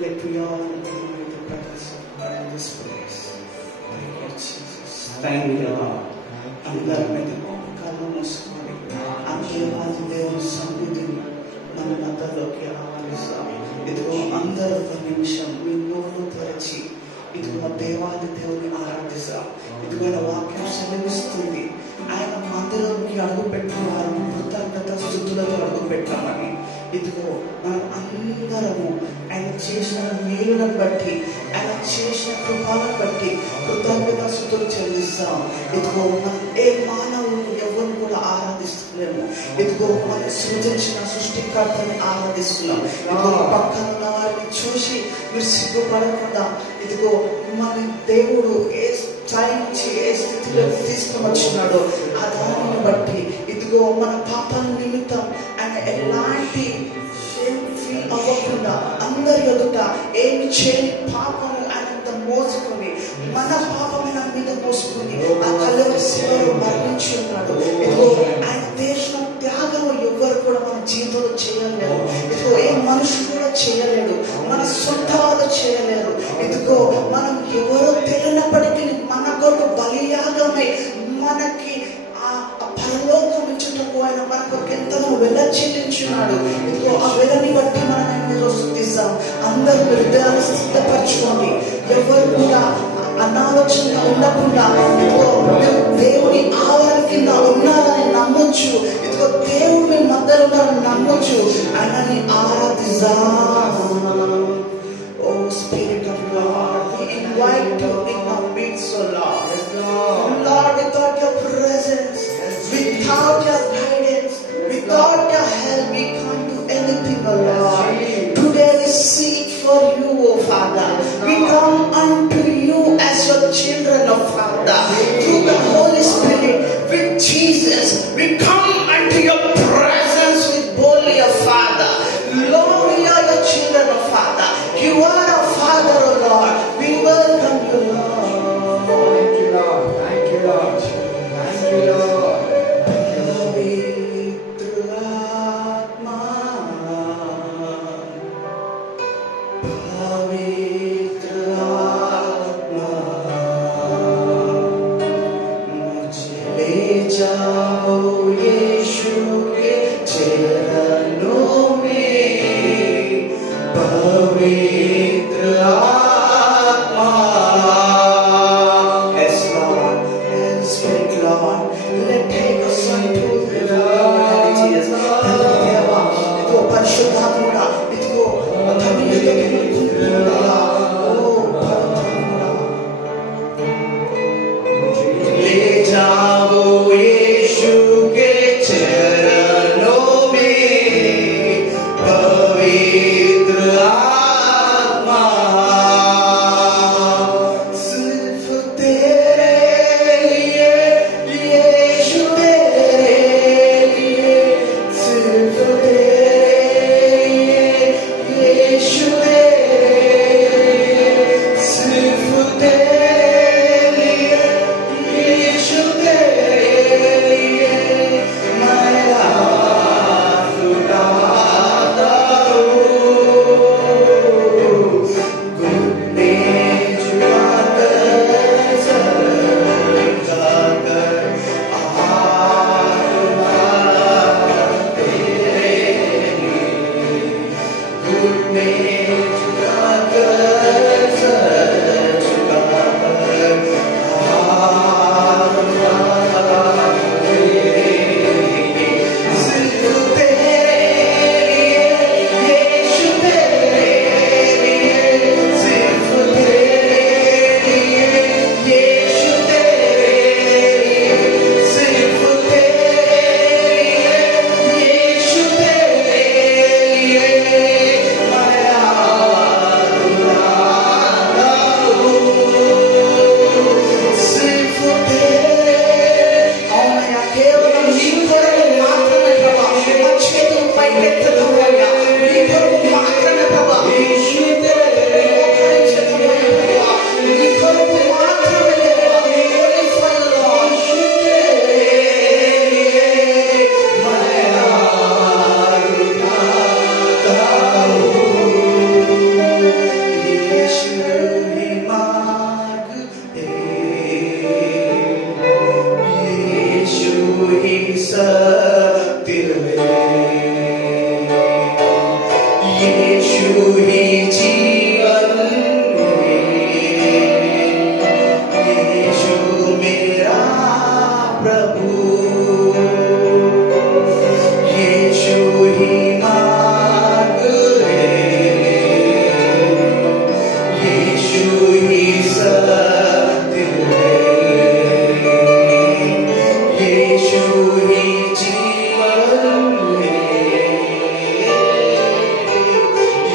Let we all enjoy the presence of God in this place. Thank you, Jesus. Thank you, Lord. అందరి మీద కళ్ళు మూసుకొని అంతేవాది దేవుని సన్నిధిని మన మధ్యలోకి ఆహ్వానిస్తాం. ఇదిగో అందరూ ఒక నిమిషం మీ నోరు తెరచి ఇదిగో దేవాది దేవుని ఆరాధిస్తాం. ఇదిగో వాక్యం సెలవిస్తుంది, ఆయన మందిరంకి అడుగు పెట్టిన వారు కృతజ్ఞత స్తుతులతో అడుగు పెట్టామని. ఇదిగో మనం అందరము ఆయన చేసిన మేలులను బట్టి, ఆయన చేసిన కృపలను బట్టి కృతజ్ఞత స్తుతులు చెల్లిస్తాం. ఇదిగో మనం ఏ మానవులు ఎవరు కూడా ఆరాధిస్తున్నాము. ఇదిగో మనం సృజించిన సృష్టికర్తని ఆరాధిస్తున్నాం. ఇదిగో పక్కన ఉన్న వారిని చూసి మీరు సిగ్గుపడకుండా ఇదిగో మన దేవుడు ఏ స్థాయి నుంచి ఏ స్థితిలో తీసుకుని వచ్చినాడో ఆ దానిని బట్టి ఇదిగో మన పాపం నిమిత్తం ఆయన ఎలాంటి ఫీల్ అవ్వకుండా అందరి ఎదుట ఏమి చేయని పాపము ఆయన మోసుకొని మన పాపమైన మీద మోసుకొని ఆ కల్వరి శిలువలో మరణించి ఉన్నాడు. ఇదిగో ఆయన చేసిన త్యాగం ఎవరు కూడా మన జీవితంలో చేయలేరు. ఇదిగో ఏ మనుషులు కూడా చేయలేడు, మన సొంత వాళ్ళు చేయలేరు. ఇదిగో మనం ఎవరో తెలియనప్పటికీ మన కొరకు బలియాగమై మనకి ఆ పరలోకం ఇచ్చుటకు ఆయన మన కొరకు ఎంతనో వెల చెల్లించున్నాడు. ఇదిగో ఆ వెలని బట్టి మనం ఈరోజు స్తుతిస్తాం. అందరూ హృదయాన్ని సిద్ధపరచుకోండి. ఎవరు కూడా అనాలోచనగా ఉండకుండా ఇదిగో దేవుని ఆవరణ కింద ఉన్నారని నమ్మొచ్చు. ఇదిగో దేవుని మధ్యలో ఉన్నారని నమ్మొచ్చు. ఆయనని ఆరాధిద్దాం. O spirit of God, we invite you in our midst, O Lord. Lord, without your presence, without your guidance, without your help, we can't do anything, O Lord. Today we seek for you, O Father. We come unto you as your children, O Father. Through the Holy Spirit, with Jesus, we come unto your presence with boldly, O Father. Lord, we are your children, O Father. You are our Father, O Lord. We welcome you, Lord. Thank you, Lord. Thank you, Lord. Thank you, Lord.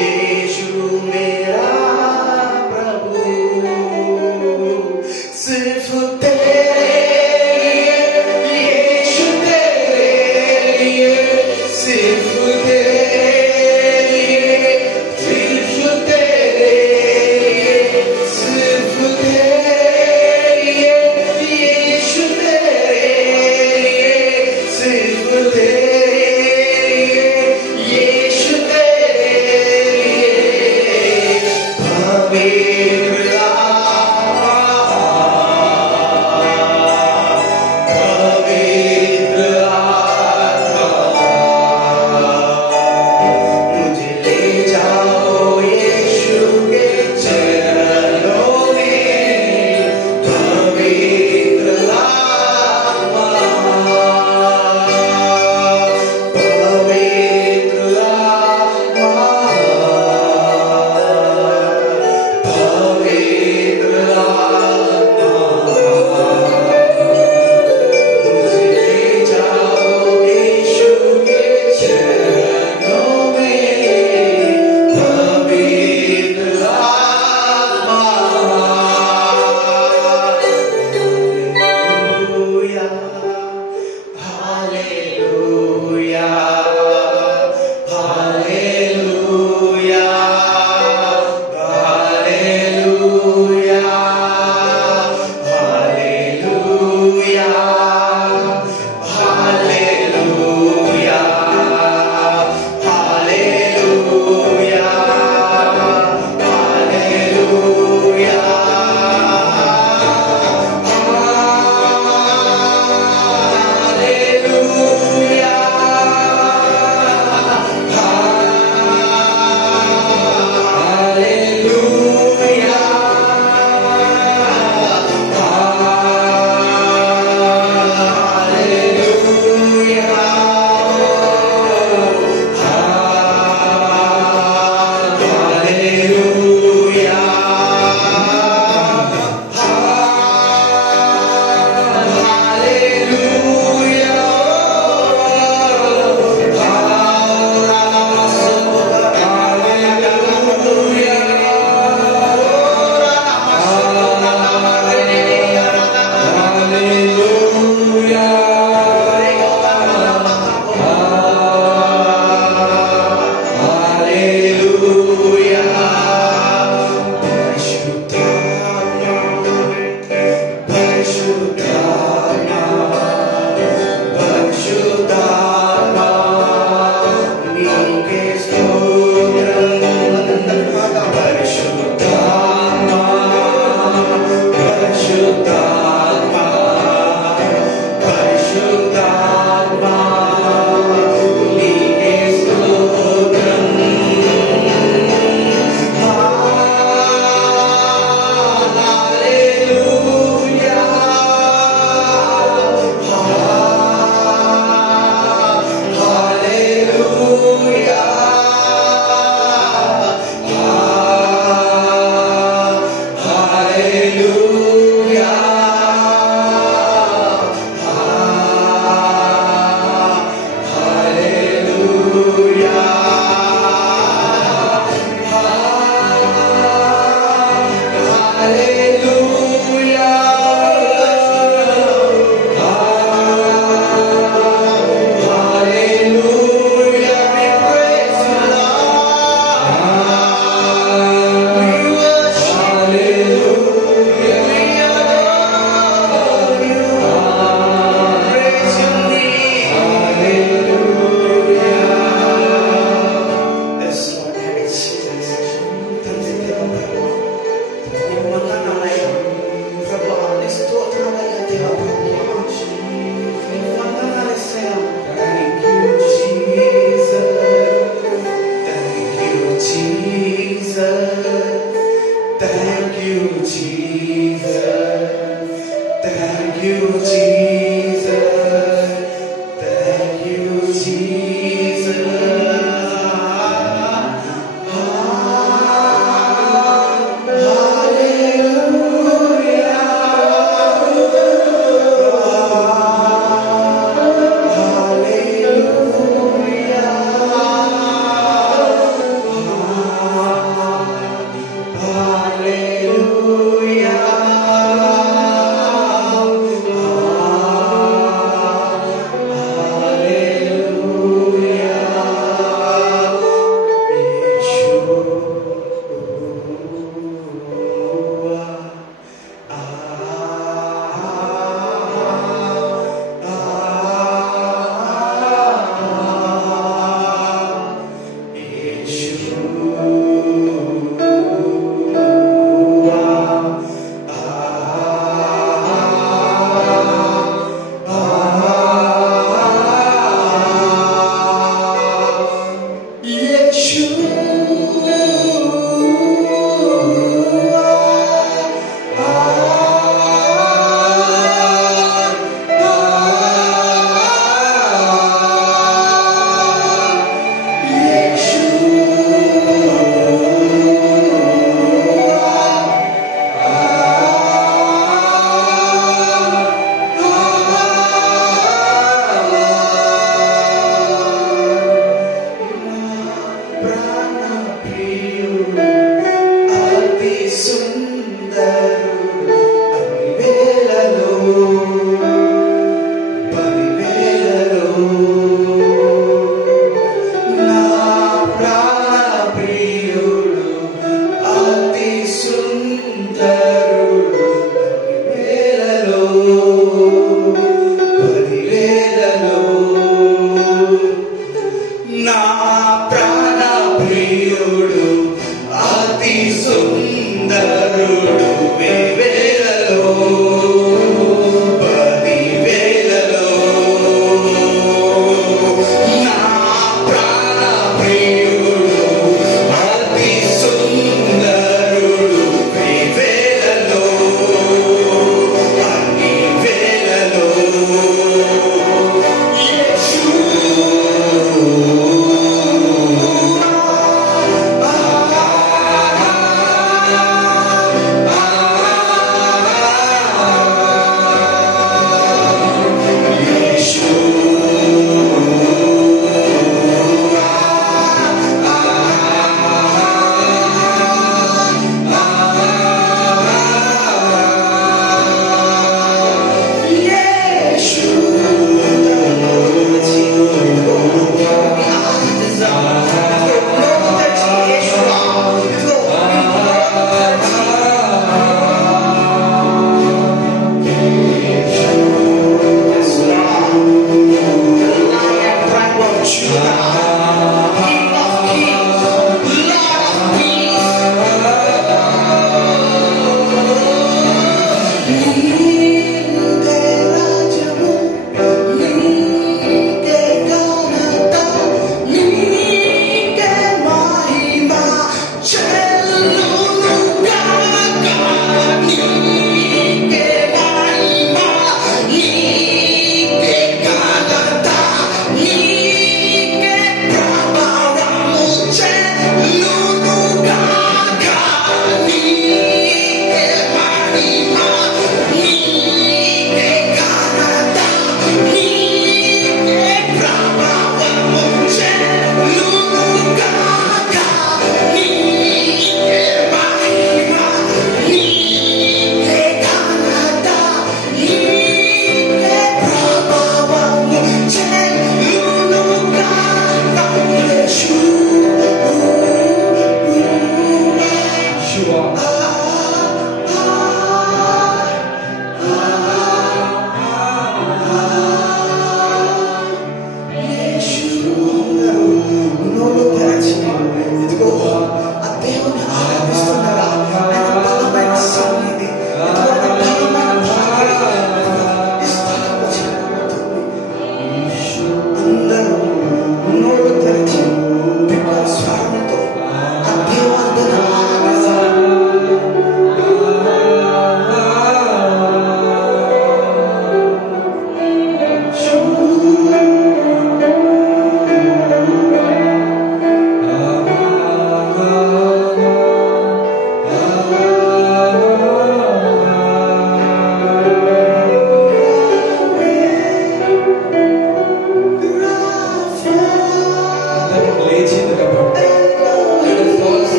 Yes.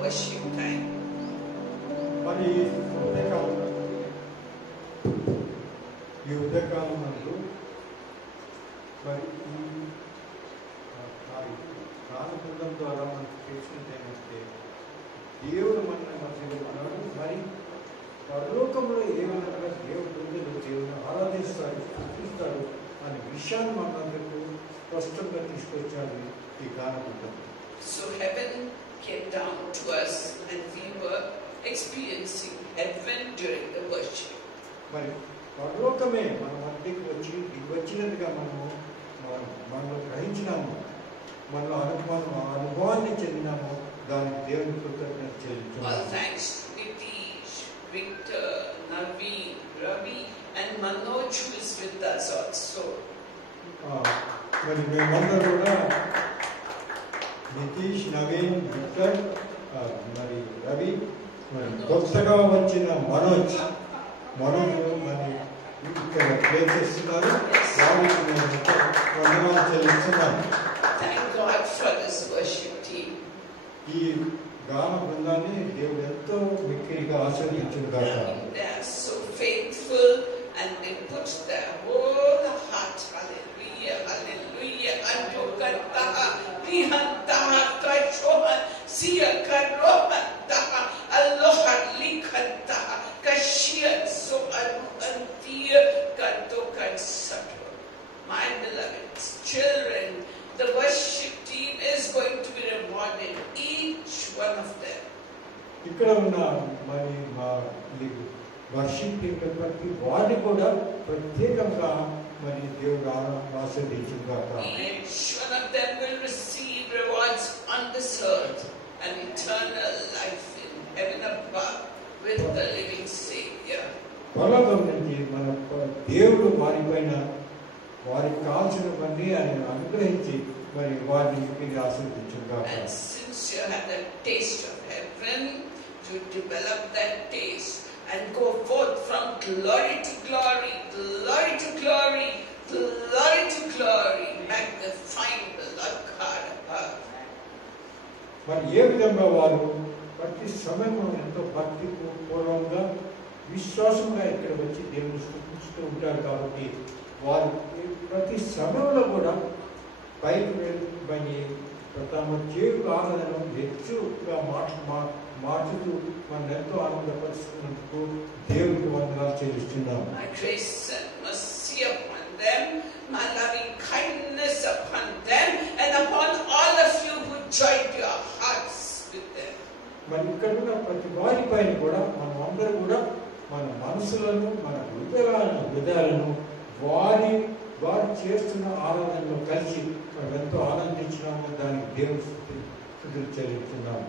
worship time. మరి ఈ ఉదయకాలం నందు మరి ఈ గాన బృందం ద్వారా మనకు తెలిసినది ఏమంటే దేవుడు మన మధ్యలో ఉన్నాడు. మరి పరలోకంలో ఏమన్నా దేవుడు బృందులు దేవుని ఆరాధిస్తాడు, స్థుతిస్తాడు అనే విషయాన్ని మనందరికీ స్పష్టంగా తీసుకొచ్చాడు ఈ గాన బృందం. So heaven came down to us and we were experiencing heaven during the worship. మరి పరలోకమే మన మధ్యకి వచ్చి వచ్చినట్టుగా మనం గ్రహించినాము, మన అనుభవాన్ని చెందినాము. దానికి దేవుని కృతజ్ఞత చెల్లించున్నాము. All thanks to Nitish, Victor, Naveen, Ravi and Manoj who is with us also. మరి మేమందరూ కూడా నితీష్, నవీన్, విక్టర్, మరి రవి, మరి కొత్తగా వచ్చిన మనోజ్ మరి ఇక్కడ ప్లే చేస్తున్నారు. వారికి మేము వందనాలు చెల్లిస్తున్నాము. Thank God for this worship team. ఈ గాన బృందాన్ని దేవుడు ఎంతో మిక్కిలిగా ఆశీర్వదించుగాక. They are so faithful and they put their whole heart. Hallelujah, hallelujah. Antokantaha, Rihantaha, Kachohan, Siakarohantaha, Aloha, Likantaha, Kashian, so Antia, Kantokan, Sato. My beloved children, the worship team is going to be rewarded, each one of them. ఇక్కడ ఉన్న మరి మా worship team ప్రతి వారిని కూడా ప్రత్యేకంగా మరి దేవుడు ఆశీర్వదించుగాక. Each one of them will receive rewards on this earth and eternal life in heaven above with the living Savior. పరలోకం నుంచి మన దేవుడు వారికి కావాల్సినవన్నీ ఆయన అనుగ్రహించి మరి వారిని ఆశీర్వదించుగాక. And since you have the taste of heaven, you develop that taste and go forth from glory to glory, glory to glory, glory to glory, magnifying the Lord God above. మరి ఏ విధంగా వారు ప్రతి సమయంలో ఎంతో భక్తి పూర్వంగా విశ్వాసంగా ఇక్కడ వచ్చి దేవుని స్తుతిస్తూ ఉంటారు. కాబట్టి వారు ప్రతి సమయంలో కూడా పైకి వెళ్ళి తమ చేరు ఆనందం ಹೆಚ್ಚుగా మార్చుతూ మనం ఎంతో ఆనందపరుస్తున్నందుకు దేవుడికి వందనాలు చెల్లిస్తున్నాం. My grace and mercy upon them, my loving kindness upon them, and upon all of you who joined your hearts with them. మరి ఇక్కడ ఉన్న ప్రతి వారి పైన కూడా మనం అందరూ కూడా మన మనసులను, మన హృదయాలను వారు చేస్తున్న ఆరాధనలో కలిసి మనం ఎంతో ఆనందించినాము. దానికి దేవుని స్తుతులు చెల్లిస్తున్నాము.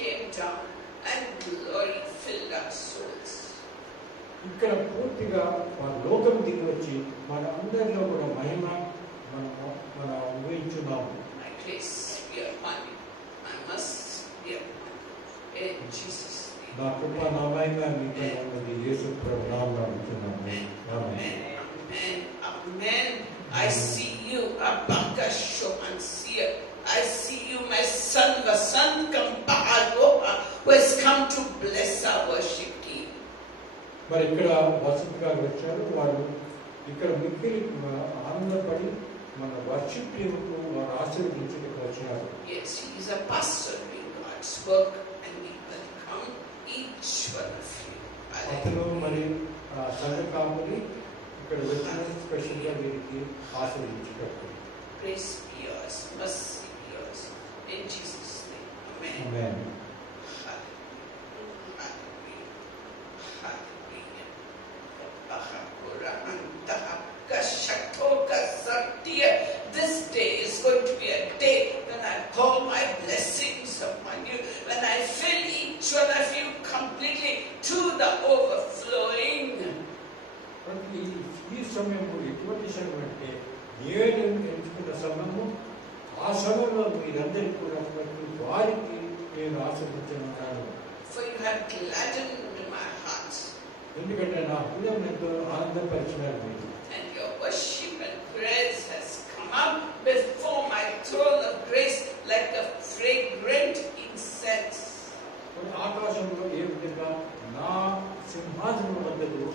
Came down and glory filled our souls. ఇక్కడ పూర్తిగా మన లోకం దిగి వచ్చి మన అందరిలో కూడా మహిమ మనం అనుభవించున్నాము. My grace be upon you. I must be upon you. In Jesus' name. నా కృప నా మహిమ మీపై ఉన్నది యేసు ప్రభు నామములో అడుగుతున్నాము. ఆమేన్. Amen. Amen. I see you, Abakashomansia. I see you, my son, Vasant Kampahaloha, who has come to bless our worship team. మరి ఇక్కడ వసంత్ గారు వచ్చారు. వారు ఇక్కడ మిక్కిలి ఆనందపడి మన వర్షిప్ టీంకు వారు ఆశీర్వదించడానికి వచ్చారు. Yes, he is a pastor doing God's work, and we welcome each one of you. అతను మరి సంఘ కాపుని ఇక్కడ వచ్చిన స్పెషల్గా వీరికి ఆశీర్వదించడానికి. Grace be yours, mercy be yours. In Jesus' name. Amen. Amen. This day is going to be a day when I pour my blessings upon you, when I fill each one of you completely to the overflowing. ఈ సమయము ఎటువంటి సమయం అంటే నేను ఎంచుకున్న సమయము, ఆ సమయంలో మీరందరికీ కూడా వారికి నేను ఆశీర్వదించనున్నాను. For you have gladdened my heart. ఎందుకంటే నా హృదయం ఎంతో ఆనందపరిచినారు మీరు. And your worship and praise has come up before my throne of grace like a fragrant incense. విధంగా నా సింహాసనం వద్దకు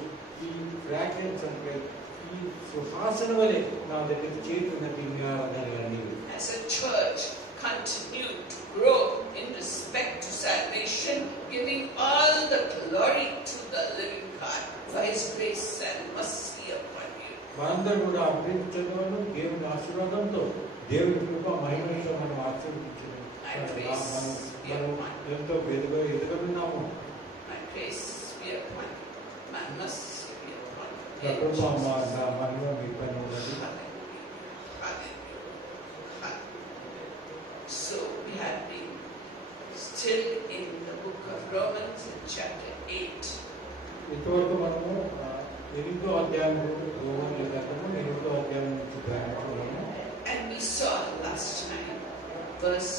ఈ ఫ్రాగ్రెన్స్ అంటే ఈ సుహాసన వలె నా దగ్గర చేతున్నది నీ ఆరాధనగా నీవు. As a church, continue to grow in respect to salvation, giving all the glory to the living God for His grace and mercy upon you. మనందరూ కూడా అభివృద్ధిలోను దేవుని ఆశీర్వాదంతో దేవుని కృప మహిమతో మనం ఆశీర్వదించడం మనం ఎంతో ఎదుగుతున్నాము. My grace be upon you. My mercy be upon you. మహిమ మీ పైన ఉన్నది. So we have been still in the book of Romans in chapter 8. ఇంతవరకు మనము 8వ అధ్యాయం రోమన్ల గ్రంథము 8వ అధ్యాయం నుంచి ధ్యానించుకున్నాము. And we saw last time verse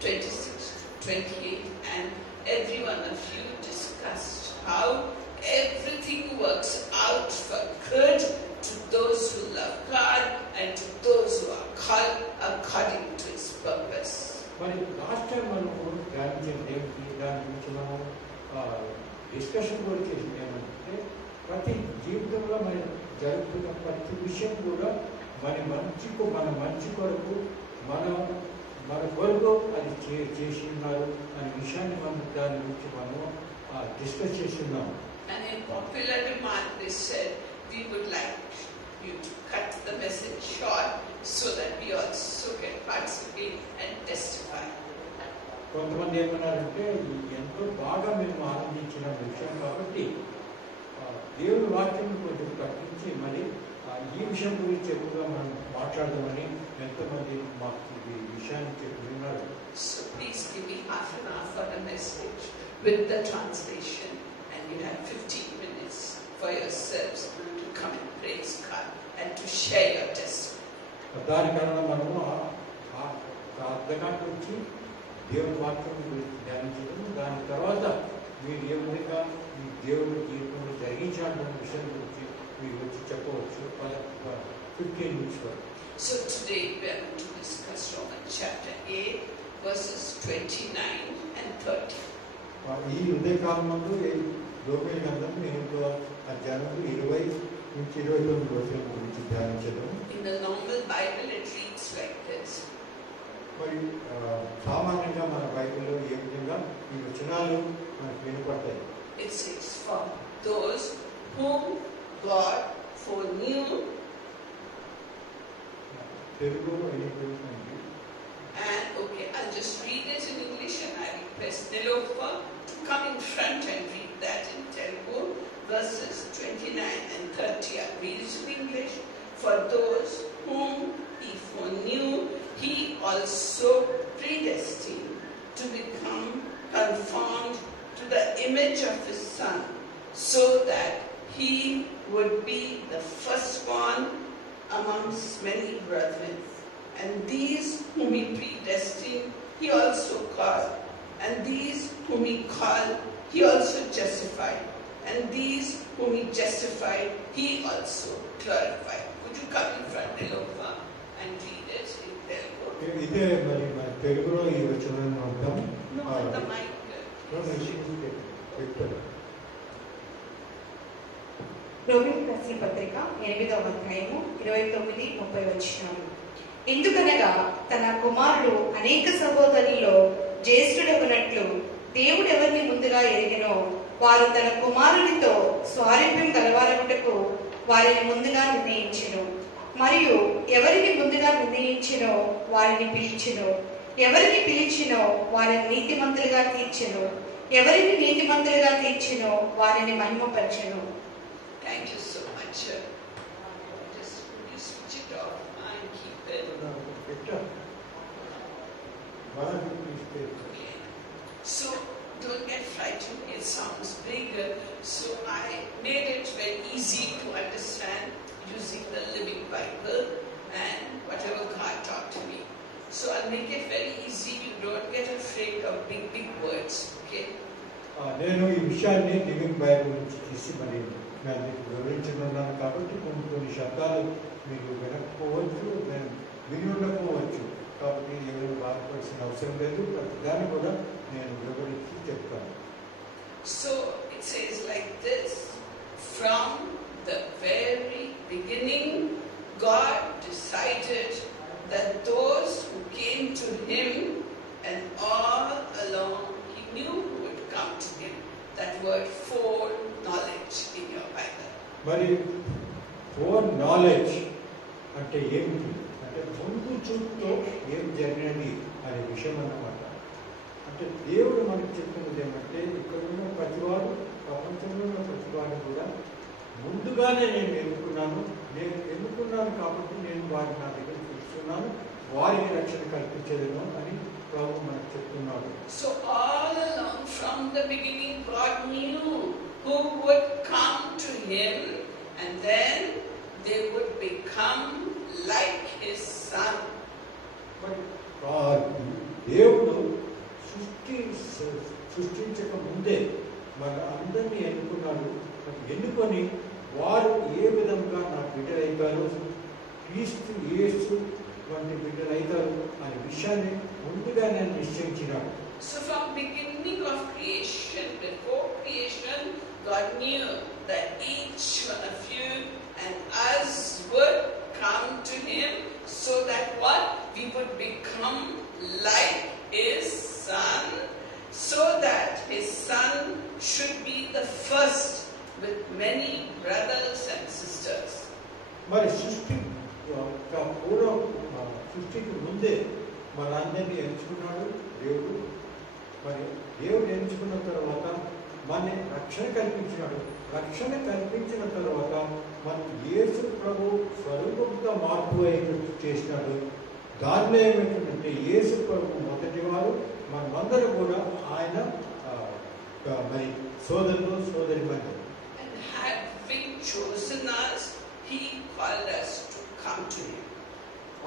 26 to 28, and every one of you discussed how everything works out for good to those who love God and to those who are called according to His purpose. మరి last time మనము ధ్యానించింది ఏమిటి? దాని గురించి మనం discussion కూడా చేసింది ఏమంటే ప్రతి జీవితంలో మనం జరుగుతున్న ప్రతి విషయం కూడా మన మంచి కొరకు మన కొరకు అది చేసి ఉన్నారు అనే విషయాన్ని మనం దాని గురించి మనం డిస్కస్ చేసి ఉన్నాము. And in popular demand they said we would like you to cut the message short so that we also can participate and testify. కొంతమంది ఏమన్నారంటే ఎంతో బాగా మేము ఆనందించిన విషయం కాబట్టి దేవుని వాక్యం కొంచెం తగ్గించి మరి ఈ విషయం గురించి ఎక్కువగా మనం మాట్లాడదామని ఎంతోమంది మాకు ఈ విషయాన్ని చెప్పి ఉన్నారు. So please give me half an hour for the message with the translation, and you have 15 minutes for yourselves to come and praise God and to share your testimony. దానికన్నా మనము అర్ధగంట నుంచి దేవుని వాక్యం గురించి ధ్యానించడం, దాని తర్వాత మీరు ఏ విధంగా ఈ దేవుని జీవితంలో జరిగించాలన్న విషయం గురించి మీరు వచ్చి చెప్పవచ్చు 15 minutes వరకు. So today we are going to discuss Romans chapter 8 verses 29 and 30. ఈ ఉదయకాలం ముందు రోమేలు గ్రంథం 8వ అధ్యాయం 20 నుంచి 29 వచనం గురించి ధ్యానించడం. In the normal Bible it reads like this. మరి సామాన్యంగా మన బైబిల్లో ఏ విధంగా ఈ వచనాలు మనకు వినపడతాయి? It says, for those whom God foreknew. Telugu And okay, I'll just read it in English and I request Nilofa to come in front and read that in Telugu. Verses 29 and 30 are read in English. For those whom He foreknew, He also predestined to become conformed to the image of His Son, so that He would be the firstborn amongst many brethren. And these whom He predestined, He also called. And these whom He called, He also justified. And these whom He justified, He also glorified. Would you come in front, Nilofa, and read it in Telugu? ఇదే మరి మన తెలుగులో ఈ వచనాన్ని అంటాం. No, at the mic. రోమీయులకు రాసిన పత్రిక 8వ అధ్యాయము 29-30 వచనాలు. ఎందుకనగా తన కుమారుడు అనేక సహోదరుల్లో జ్యేష్ఠుడగునట్లు దేవుడు ఎవరిని ముందుగా ఎరిగినో వారు తన కుమారునితో స్వారూప్యం గలవారగుటకు వారిని ముందుగా నిర్ణయించెను. మరియు ఎవరిని ముందుగా నిర్ణయించినో వారిని పిలిచెను. ఎవరిని పిలిచినో వారిని నీతిమంతులుగా తీర్చెను. ఎవరిని నీతిమంతులుగా తీర్చెనో వారిని మహిమపరచెను. Thank you so much. Just would you switch it off and keep it? Okay. So don't get frightened. It sounds big. So I made it very easy to understand using the Living Bible and whatever God taught to me. So I'll make it very easy. You don't get afraid of big words. Okay? నేను ఈ విషయాన్ని living Bible నుంచి తీసి మరి నేను వివరించనున్నాను కాబట్టి కొన్ని శబ్దాలు మీరు వినకపోవచ్చు, విని ఉండకపోవచ్చు. కాబట్టి ఎవరు బాధపడాల్సిన అవసరం లేదు. ప్రతి దాన్ని కూడా నేను వివరించి చెప్తాను. So it says like this: from the very beginning, God decided that those who came to him, and all along he knew who would come to him. That word foreknowledge in your Bible. మరి four knowledge అంటే ఏమిటి అంటే ముందు చూపుతో ఏం జరిగినది అనే విషయం అన్నమాట. అంటే దేవుడు మనకు చెప్తున్నది ఏమంటే ఇక్కడ ఉన్న ప్రతివాడు, ప్రపంచంలో ఉన్న ప్రతివాడు కూడా ముందుగానే నేను ఎన్నుకున్నాను కాబట్టి నేను వారిని నా దగ్గర చూస్తున్నాను, వారికి రక్షణ కల్పించలేను అని ప్రభు మనకు చెప్తున్నాడు. So all along from the beginning God knew who would come to him, and then they would become like his son. మరి దేవుడు సృష్టించక ముందే మన అందరినీ ఎన్నుకున్నాడు. ఎన్నుకొని వారు ఏ విధంగా నా బిడ్డలైతారు, క్రీస్తు యేసు వంటి బిడ్డలైతారు అనే విషయాన్ని ముందుగా నేను నిశ్చయించినాడు. So from beginning of creation, before creation, God knew that each one of you and us would come to him, so that what? We would become like his son, so that his son should be the first with many brothers and sisters. మరి సృష్టికి ముందే మనందరినీ ఎంచుకున్నాడు దేవుడు. మరి దేవుడు ఎంచుకున్న తర్వాత మన రక్షణ కల్పించినాడు. రక్షణ కల్పించిన తర్వాత మన యేసు ప్రభు స్వరూపంగా మార్పు అయ్యేటట్టు చేసినాడు. దానిలో ఏమైందంటే యేసు ప్రభు మొదటి వారు, మనమందరం కూడా ఆయన మరి సోదరులు సోదరి మధ్య. And having chosen us, he called us to come to him.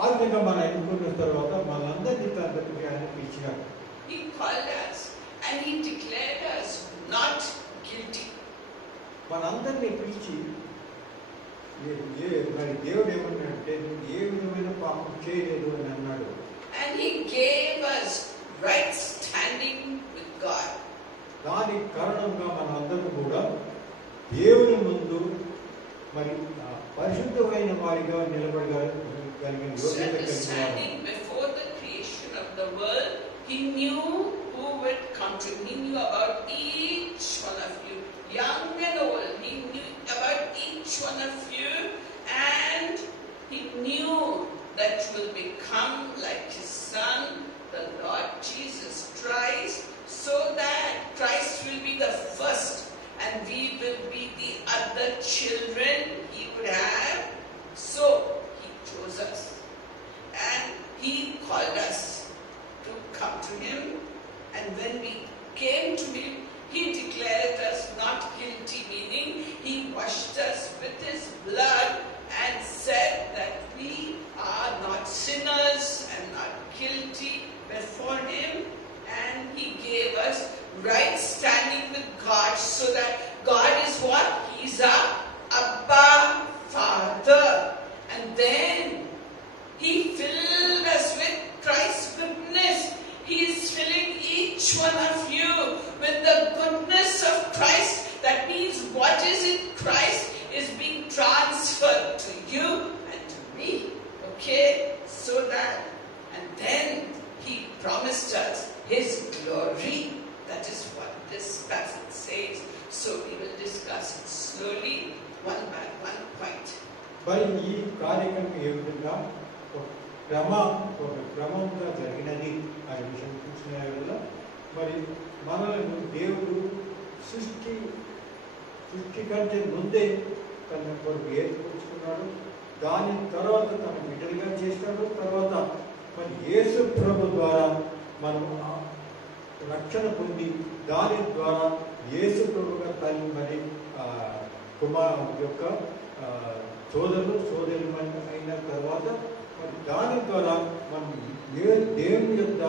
ఆ విధంగా మనం ఎన్నుకున్న తర్వాత మనందరినీ తన దగ్గరికి ఆయన పిలిచినాడు. He called us and he declared us not guilty. మనందరినీ పిలిచి మరి దేవుడు ఏమన్నాడంటే నువ్వు ఏ విధమైన పాపం చేయలేదు అని అన్నాడు. And he gave us right standing with God. దాని కారణంగా మనందరం కూడా దేవుని ముందు మరి పరిశుద్ధమైన వారిగా నిలబడగలిగిన యోగ్యత కలిగిన Standing before the creation of the world, he knew who would come to him. He knew about each one of you, young and old. He knew about each one of you, and he knew that you will become like his son, the Lord Jesus Christ, so that Christ will be the first and we will be the other children he would have. So he chose us and he called us to come to him, and when we came to him, he declared us not guilty, meaning he washed us with his blood and said that we are not sinners and not guilty before him, and he gave us right standing with God, so that God is what? He's our Abba Father. And then he filled us with Christ's goodness. He is filling each one of you with the goodness of Christ. That means what is in Christ is being transferred to you and to me. Okay? So that, and then he promised us his glory. That is what this passage says. So we will discuss it slowly, one by one point. మరి ఈ కార్యక్రమం ఏ విధంగా ఒక క్రమంగా జరిగినది అనే విషయం చూసిన వల్ల మరి మనలను దేవుడు సృష్టి కంటే ముందే తన కొరకు ఏర్పరుచుకున్నాడు. దాని తర్వాత తన బిడ్డలుగా చేసినాడు. తర్వాత మరి యేసు ప్రభు ద్వారా మనం రక్షణ పొంది దాని ద్వారా యేసు ప్రభుగా తల్లి మరి కుమారు యొక్క సోదరులు సోదరి అయిన తర్వాత మరి దాని ద్వారా మనం దేవుని యొక్క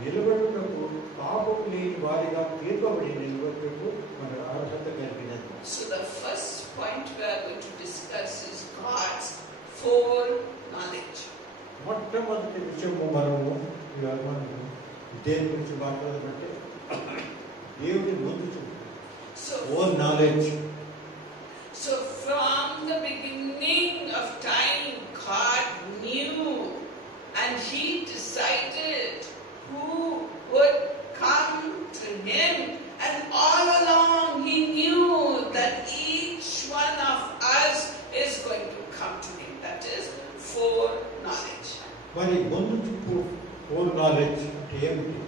నిలబడుటకు పాపం లేని వారిగా తీర్పబడి నిలబడుటకు మన అర్హత కలిగినది. So the first point we are going to discuss is God's foreknowledge. మొట్టమొదటి విషయము మనము దేని గురించి మాట్లాడాలంటే దేవుని ముందు చూపు. Own knowledge. So from the beginning of time, God knew and He decided who would come to Him, and all along He knew that each one of us is going to come to Him. That is foreknowledge. మరి ముందు చూపు own knowledge అంటే ఏమిటి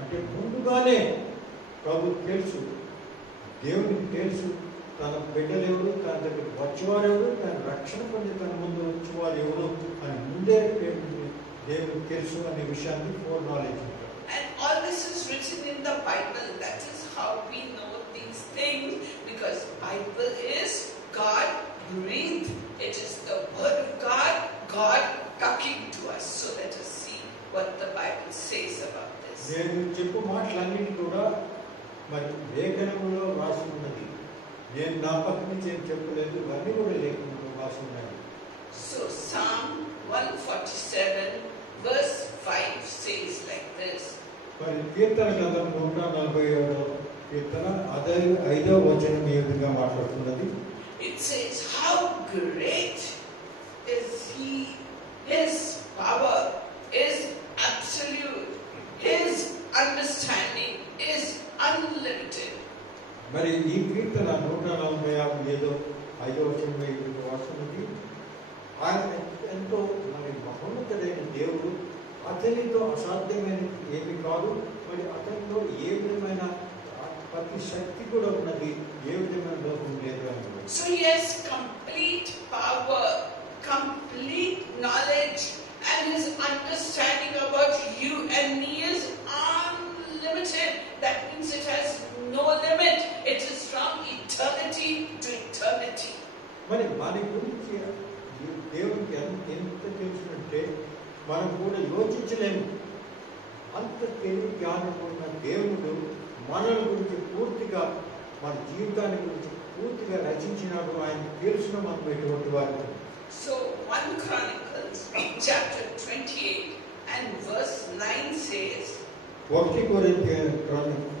అంటే ముందుగానే ప్రభు తెలుసు, దేవునికి తెలుసు తన బిడ్డలు ఎవరు, తన దగ్గర వచ్చేవారు ఎవరు, తన రక్షణ పొంది తన ముందు వచ్చేవారు ఎవరు అని ముందే దేవునికి తెలుసు అనే విషయాన్ని four knowledge. And all this is written in the Bible. That is how we know these things, because Bible is God breathed. It is the word of God, God talking to us. So let us see what the Bible says about this. నేను చెప్పు మాటలన్నిటి కూడా మరి లేఖనంలో రాసి ఉన్నది. నేను నా పక్క నుంచి ఏం చెప్పలేదు, ఇవన్నీ కూడా లేఖనంలో రాసి ఉన్నాయి. So Psalm 147 verse 5 says like this. మరి కీర్తన గ్రంథం 147వ కీర్తన 5వ వచనం ఈ విధంగా మాట్లాడుతున్నది. It says, how great is He, His power is absolute, His understanding is unlimited. మరి ఈ కీర్తన 147 5వ వచనం ఈ విధంగా వస్తున్నది. ఆయన ఎంతో మరి మహోన్నతుడైన దేవుడు, అతనితో అసాధ్యమైనది ఏమి కాదు, మరి అతనిలో ఏ విధమైన ప్రతి శక్తి కూడా ఉన్నది, ఏ విధమైన లోపం లేదు అని. So He has complete power, complete knowledge, and His understanding about you and me is unlimited. That means it has no limit. It is from eternity to eternity. మరి మన గురించి దేవునికి ఎంత తెలుసునంటే మనం కూడా యోచించలేము. అంత తెలివి జ్ఞానం ఉన్న దేవుడు మనల గురించి పూర్తిగా, మన జీవితాన్ని గురించి పూర్తిగా రచించినాడు. ఆయన తెలుసున మనం ఎటువంటి వారు. So 1 Chronicles chapter 28 and verse 9 says, 1 Chronicles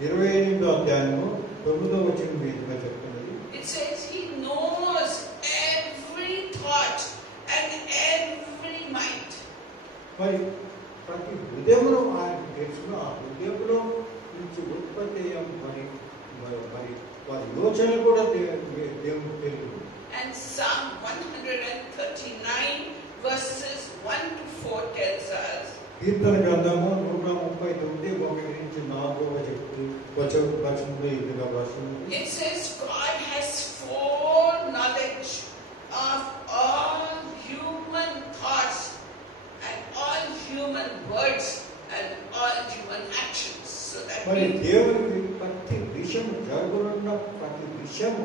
28వ అధ్యాయము 9వ వచనం మీదుగా చెప్తున్నది. it says He knows every thought and every mind. మరి ప్రతి హృదయంలో ఆయన తెలుసును. ఆ హృదయంలో నుంచి ఉత్పత్తి అయ్యే మరి వారి యోచన కూడా దేవుడు తెలుసు. And Psalm 139 verses 1 to 4 tells us, కీర్తన గ్రంథము 139 వచనంలో ఈ విధంగా రాస్తున్నది. it says God has foreknowledge of all human thoughts and all human words and all human actions. So that మరి means దేవునికి ప్రతి విషయం జరుగుతున్న ప్రతి విషయం,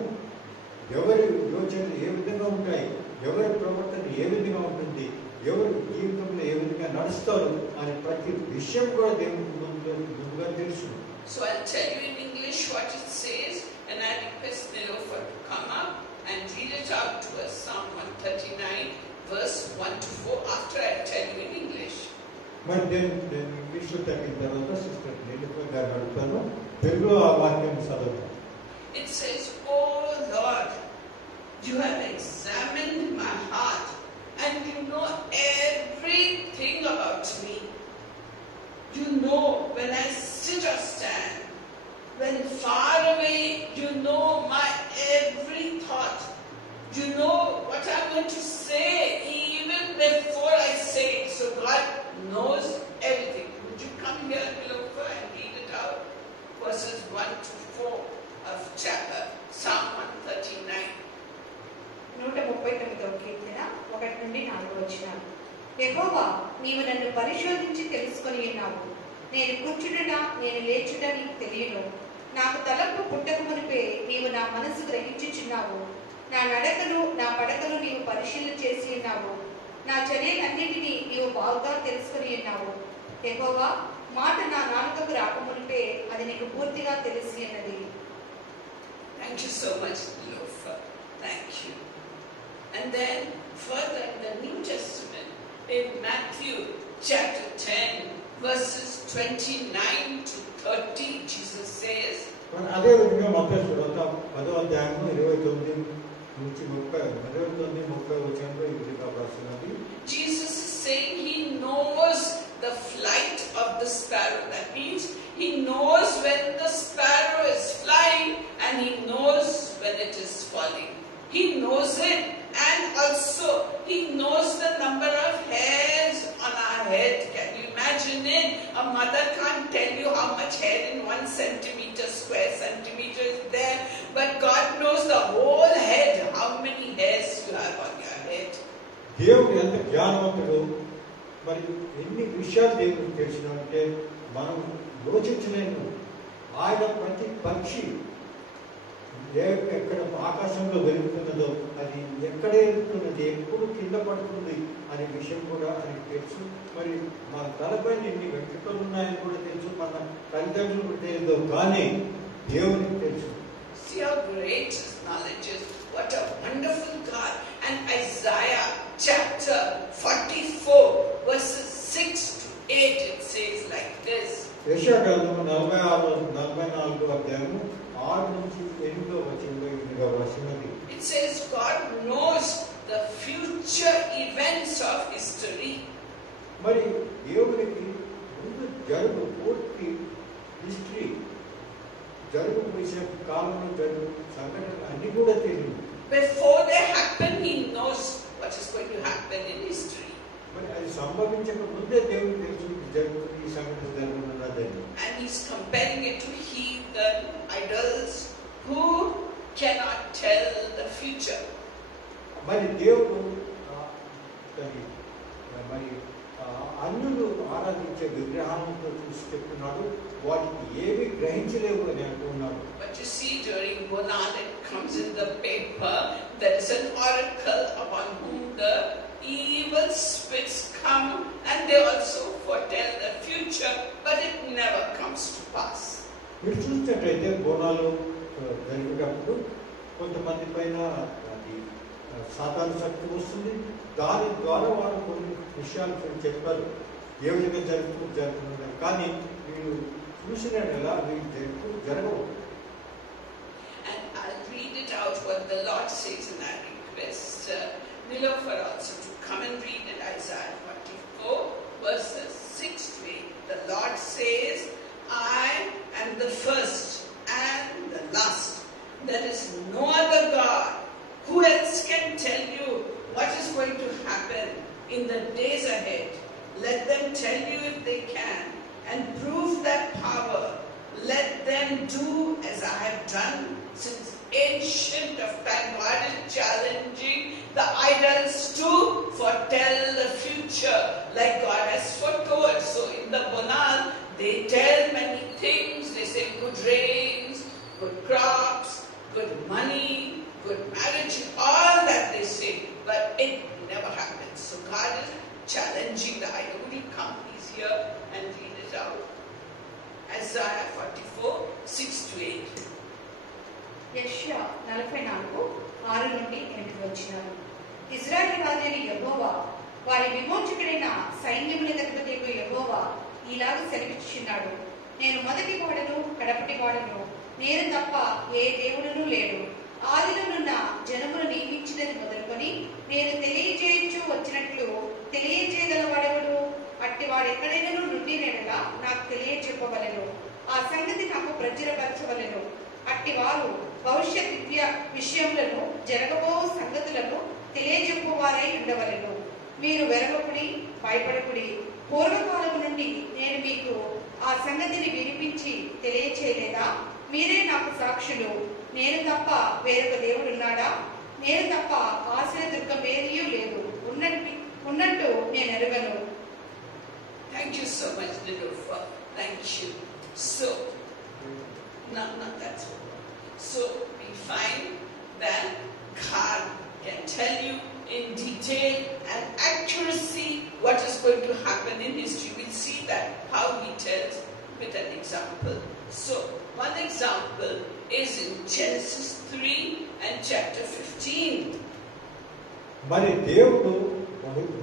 ఎవరి యోచనలు ఏ విధంగా ఉంటాయి, ఎవరి ప్రవర్తన ఏ విధంగా ఉంటుంది, ఎవరి జీవితంలో ఏ విధంగా నడుస్తారు అని ప్రతి విషయం కూడా దేవునికి ముందుగా తెలుసు. So I'll tell you in English what it says, and I request Nilofer to come up and read it out to us. Psalm 139 verse 1 to 4 after I tell you in English. మరి నేను ఇంగ్లీష్లో తగ్గిన తర్వాత sister నిలుపుగా గారు అడుగుతాను, తెలుగులో ఆ వాక్యం చదువుతాను. It says, "Oh Lord, you have examined my heart and you know everything about me. You know when I sit or stand. When far away, you know my every thought. You know what I'm going to say even before I say it." So God knows everything. Would you come here, Nilofer, and read it out? Verses 1 to 4 of chapter Psalm 139. 139వ కీర్తన 1 నుండి 4 వచనాలు. యెహోవా, నీవు నన్ను పరిశోధించి తెలుసుకొని ఉన్నావు. నేను కూర్చుండుట నేను లేచుట నీకు తెలియను. నాకు తలంపు పుట్టక మునిపే నీవు నా మనసు గ్రహించుచున్నావు. నా నడకలు నా పడకలు నీవు పరిశీలన చేసి ఉన్నావు. నా చర్యలన్నిటినీ నీవు బాగా తెలుసుకొని ఉన్నావు. యెహోవా, మాట నా నాలుకకు రాకమునిపే అది నీకు పూర్తిగా తెలిసి ఉన్నది. Thank you so much, Nilofer. Thank you. And then further in the New Testament, in Matthew chapter 10, verses 29 to 30, Jesus says, అదేవిధంగా మత్తయి సువార్త 10వ అధ్యాయము 29 నుంచి 29-30 వచనంలో ఈ విధంగా రాస్తున్నది. Jesus is saying he knows the flight of the sparrow. That means he knows when the sparrow is flying and he knows when it is falling. He knows it, and also he knows the number of hairs on our head. Can you imagine it? A mother can't tell you how much hair in 1 square centimeter is there, but God knows the whole head, how many hairs you have on your head. దేవుడు ఎంత జ్ఞానవంతుడు, మరి ఎన్ని విషయాలు దేవుడికి తెలిసినంటే మనం యోచించలేము. ఆయన ప్రతి పక్షి ఎక్కడ ఆకాశంలో వెలుగుతున్నదో, అది ఎక్కడ వెళ్తున్నది, ఎప్పుడు కింద పడుతుంది అనే విషయం కూడా ఆయనకు తెలుసు. మరి మన తలపైన ఎన్ని వెంట్రుకలు ఉన్నాయని కూడా తెలుసు, మన తల్లిదండ్రులకు తెలియదు, కానీ దేవునికి తెలుసు. See how great his knowledge is. What a wonderful God. And Isaiah chapter 44 verses 6 to 8, it says like this. యెషయా గ్రంథము 44వ అధ్యాయము 6 నుంచి 8వ వచనంలో ఈ విధంగా రాసినది. It says God knows the future events of history. మరి దేవునికి ముందు జరుగు పూర్తి హిస్టరీ, జరగబోయే కాలంలో జరుగు సంఘటనలు అన్ని కూడా తెలియదు. Before they happen, he knows what is going to happen in history. మరి అది సంభవించక ముందే దేవునికి తెలుసు జరుగుతుంది, ఈ సంఘటన జరుగుతున్నదని. And he's comparing it to heathen idols who cannot tell the future. మరి దేవుడు మరి అన్యులు ఆరాధించే విగ్రహాలతో చూసి చెప్తున్నాడు, వాటికి ఏవి గ్రహించలేవు అని అంటున్నాడు. But you see, during Bonal it comes in the paper, there is an oracle upon whom the evil spirits come and they also foretell the future, but it never comes to pass. మీరు చూసినట్లయితే బోనాలు జరిగేటప్పుడు కొంతమంది పైన అది సాతాను శక్తి వస్తుంది, దాని ద్వారా వారు కొన్ని విషయాలు చెప్పారు ఏ విధంగా జరుగుతున్నారు, కానీ వీళ్ళు చూసిన అవి జరగవు. And I'll read it out what the Lord says, and I request Nilofer also to come and read it. Isaiah 44 verses 6 to 8. The Lord says, I am the first and the last. There is no other God. Who else can tell you what is going to happen in the days ahead? Let them tell you if they can and prove their power. Let them do as I have done since ancient of time. God is challenging the idols to foretell the future like God has foretold. So in the Bonal, they tell many things. They say good rains, good crops, good money, good marriage, all that they say, but it never happens. So God is challenging the idol. Would you come please here and read it out? Isaiah 44, 6 to 8. యెషయా 44 6 నుండి 8 వచనాలు. ఇశ్రాయేలు రాజైన యెహోవా, వారి విమోచకుడైన సైన్యముల అధిపతియగు యెహోవా ఇలాగ సెలవిచ్చుచున్నాడు, నేను మొదటి వాడను కడపటి వాడను, నేను తప్ప ఏ దేవుడును లేడు. ఆదిలోనున్న జనమును నియమించినది మొదలుకొని నేను తెలియజేయచ్చు వచ్చినట్లు తెలియజేయగలవాడెవడు? అట్టి వాడు ఎక్కడైనా నుండి నెడలా నాకు తెలియజెప్పవలెను, ఆ సంగతి నాకు ప్రచురపరచవలెను. అట్టి వారు భవిష్యత్ విషయములను జరగబో సంగతులను తెలియజెప్పువారై ఉండవలెను. మీరు వెరగకుడి, భయపడకుడి. పూర్వకాలము నుండి నేను మీకు ఆ సంగతిని వినిపించి తెలియచేయలేదా? మీరే నాకు సాక్షులు. నేను తప్ప వేరొక దేవుడున్నాడా? నేను తప్ప ఆశ్రయ దుర్గం ఏదియూ లేదు. ఉన్నట్టు నేను ఎరుగను. Thank you so much, Nilofer. Thank you. So, not that's all. So we find that God can tell you in detail and accuracy what is going to happen in history. We'll see that how he tells with an example. So one example is in Genesis 3 and chapter 15. మరి దేవుడు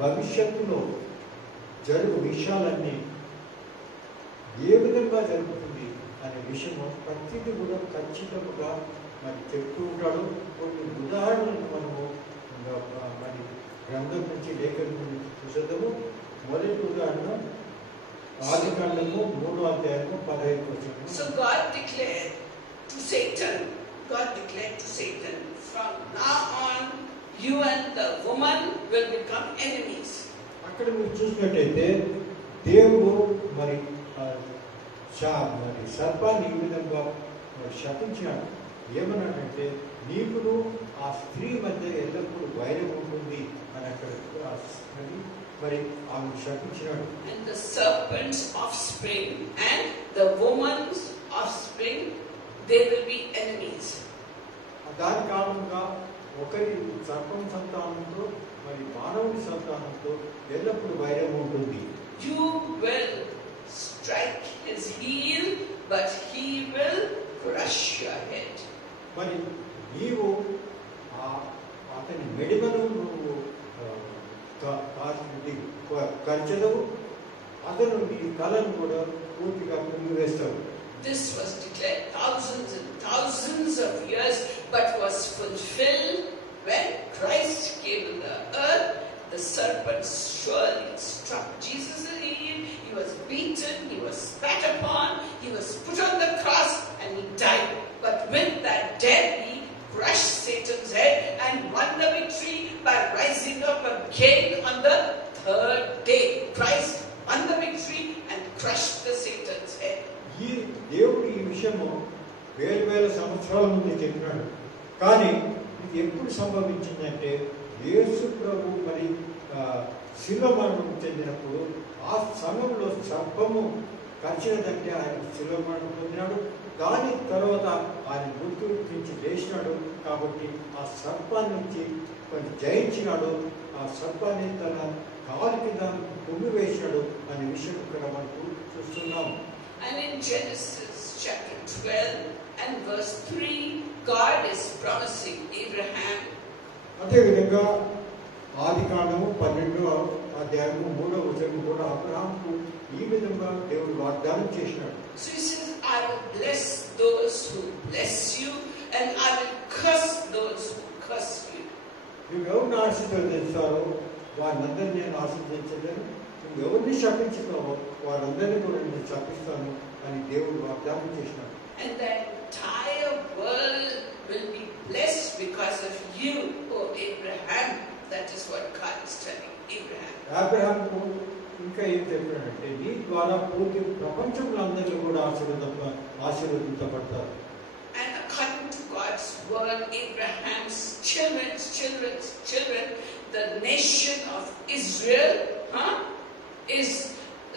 భవిష్యత్తులో జరుగు విషయాలన్నీ ఏ విధంగా జరుగుతుంది అనే విషయము ప్రతిదీ కూడా ఖచ్చితంగా మరి చెప్తూ ఉంటాడు. కొన్ని ఉదాహరణలు మనము మరి గ్రంథం నుంచి లేఖనం నుంచి చూసేద్దాము. మొదటి ఉదాహరణ ఆదికాండము 3వ అధ్యాయము 15వ వచనం. So God declared to Satan, from now on, you and the woman will become enemies. అక్కడ మీరు చూసినట్టయితే దేవుడు మరి సర్పాన్ని ఈ విధంగా శపించాడు. ఏమన్నాడంటే నీకును ఆ స్త్రీ మధ్య ఎల్లప్పుడూ వైరం ఉంటుంది అని అక్కడ మరి ఆమె శపించినాడు. And the serpent's offspring and the woman's offspring, they will be enemies. దాని కారణంగా ఒకరి సర్పం సంతానంతో మరి మానవుడి సంతానంతో ఎల్లప్పుడూ వైరం ఉంటుంది. You will strike his heel, but he will crush your head. మరి నీవు అతని మెడిమను నువ్వు కర్చదవు, అతను నీ కళను కూడా పూర్తిగా కుంగివేస్తావు. This was declared thousands and thousands of years, but was fulfilled when Christ came to the earth. The serpent surely struck Jesus in the heel. He was beaten, he was spat upon, he was put on the cross, and he died. But with that death, he crushed Satan's head and won the victory by rising up again on the third day. Christ won the victory and crushed the Satan's head. ఈ దేవుడు ఈ విషయము వేల సంవత్సరాల ముందు చెప్పినాడు. కానీ ఇది ఎప్పుడు సంభవించిందంటే యేసు ప్రభు మరి శిలువ మరణం చెందినప్పుడు ఆ సమయంలో సర్పము కరిచినదంటే ఆయన శిలువ మరణం పొందినాడు. దాని తర్వాత ఆయన మృత్యు నుంచి లేచినాడు. కాబట్టి ఆ సర్పాన్ని నుంచి కొంచెం జయించినాడు. ఆ సర్పాన్ని తన కాలు కింద కొమ్మివేసినాడు అనే విషయం ఇక్కడ మనకు చూస్తున్నాం. And in Genesis chapter 12 and verse 3, God is promising Abraham. అదేవిధంగా ఆదికాండము 12వ అధ్యాయము 3వ వచనం కూడా అబ్రహాముకు ఈ విధంగా దేవుడు వాగ్దానం చేసినాడు. So he says, I will bless those who bless you, and I will curse those who curse you. నువ్వు ఎవరిని ఆశీర్వదిస్తారో వారినందరినీ నేను ఆశీర్వదించలేను, నువ్వు ఎవరిని శపించుతావో వారందరినీ కూడా నేను శపిస్తాను అని దేవుడు వాగ్దానం చేసినాడు. And the entire world will be blessed because of you, O Abraham. That is what God is telling Abraham. అబ్రహాముకు ఇంకా ఏం చెప్పాడంటే నీ ద్వారా పూర్తి ప్రపంచంలో అందరూ కూడా ఆశీర్వదించబడతారు. And according to God's word, Abraham's children, the nation of Israel is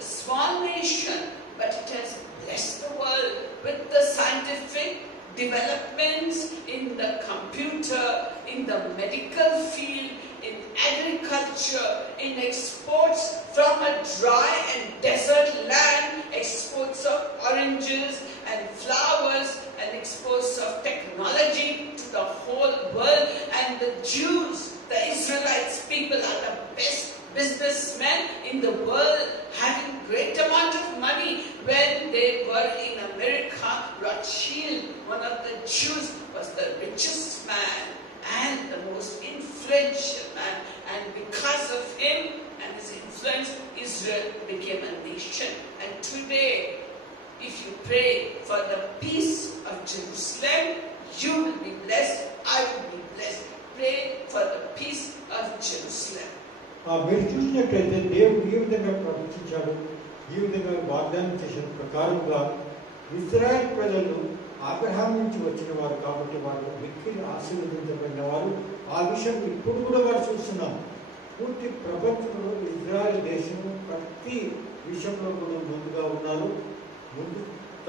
a small nation, but it has blessed the world with the scientific developments in the computer, in the medical field, in agriculture, in exports from a dry and desert land, exports of oranges and flowers, and exports of technology to the whole world. And the Jews, the Israelites people, are the best businessmen in the world, having great amount of money. When they were in America, Rothschild, one of the Jews, was the richest man and the most influential man, and because of him and his influence, Israel became a nation. And today, if you pray for the peace of Jerusalem, you will be blessed, I will be blessed. Pray for the peace of Jerusalem. మీరు చూసినట్లయితే దేవుడు ఈ విధంగా ప్రవచించాడు, ఈ విధంగా వాగ్దానం చేసిన ప్రకారంగా ఇశ్రాయేల్ ప్రజలు అబ్రహాం నుంచి వచ్చిన వారు కాబట్టి వారు మిక్కిలి ఆశీర్వదించబడిన వారు. ఆ విషయం ఇప్పుడు కూడా వారు చూస్తున్నాం. పూర్తి ప్రపంచంలో ఇజ్రాయెల్ దేశం ప్రతి విషయంలో కూడా ముందుగా ఉన్నారు, ముందు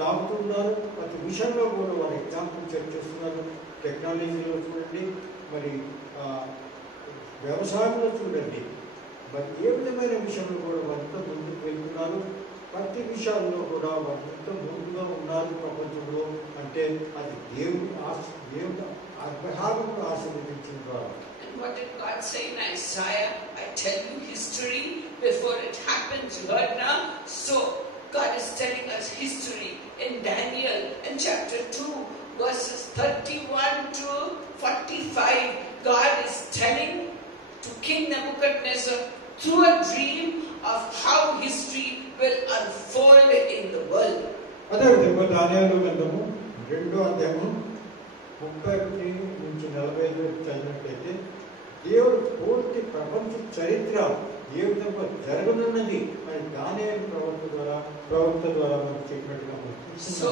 తాగుతున్నారు. ప్రతి విషయంలో కూడా వారు ఎగ్జాంపుల్ చెక్ చేస్తున్నారు. టెక్నాలజీలో చూడండి, మరి వ్యవసాయంలో చూడండి, మరి ఏ విధమైన విషయంలో కూడా వారితో ముందుకు వెళ్తున్నారు. ప్రతి విషయాల్లో కూడా వారితో ముందుగా ఉన్నారు ప్రపంచంలో. అంటే అది దేవుడు అబ్రహామును ఆశీర్వదించిన ద్వారా. And what did God say in Isaiah? I tell you history before it happens. You heard now? So God is telling us history in Daniel in chapter 2, verses 31 to 45. God is telling to King Nebuchadnezzar through a dream of how history will unfold in the world. అదేవిధంగా దానియేలు గ్రంథము 2వ అధ్యాయము 31 నుంచి 45 చదివినట్లయితే దేవుడు పూర్తి ప్రపంచ చరిత్ర ఏ విధంగా జరగనున్నది అని దానియేలు ప్రవక్త ద్వారా మనకు చెప్పినట్టుగా So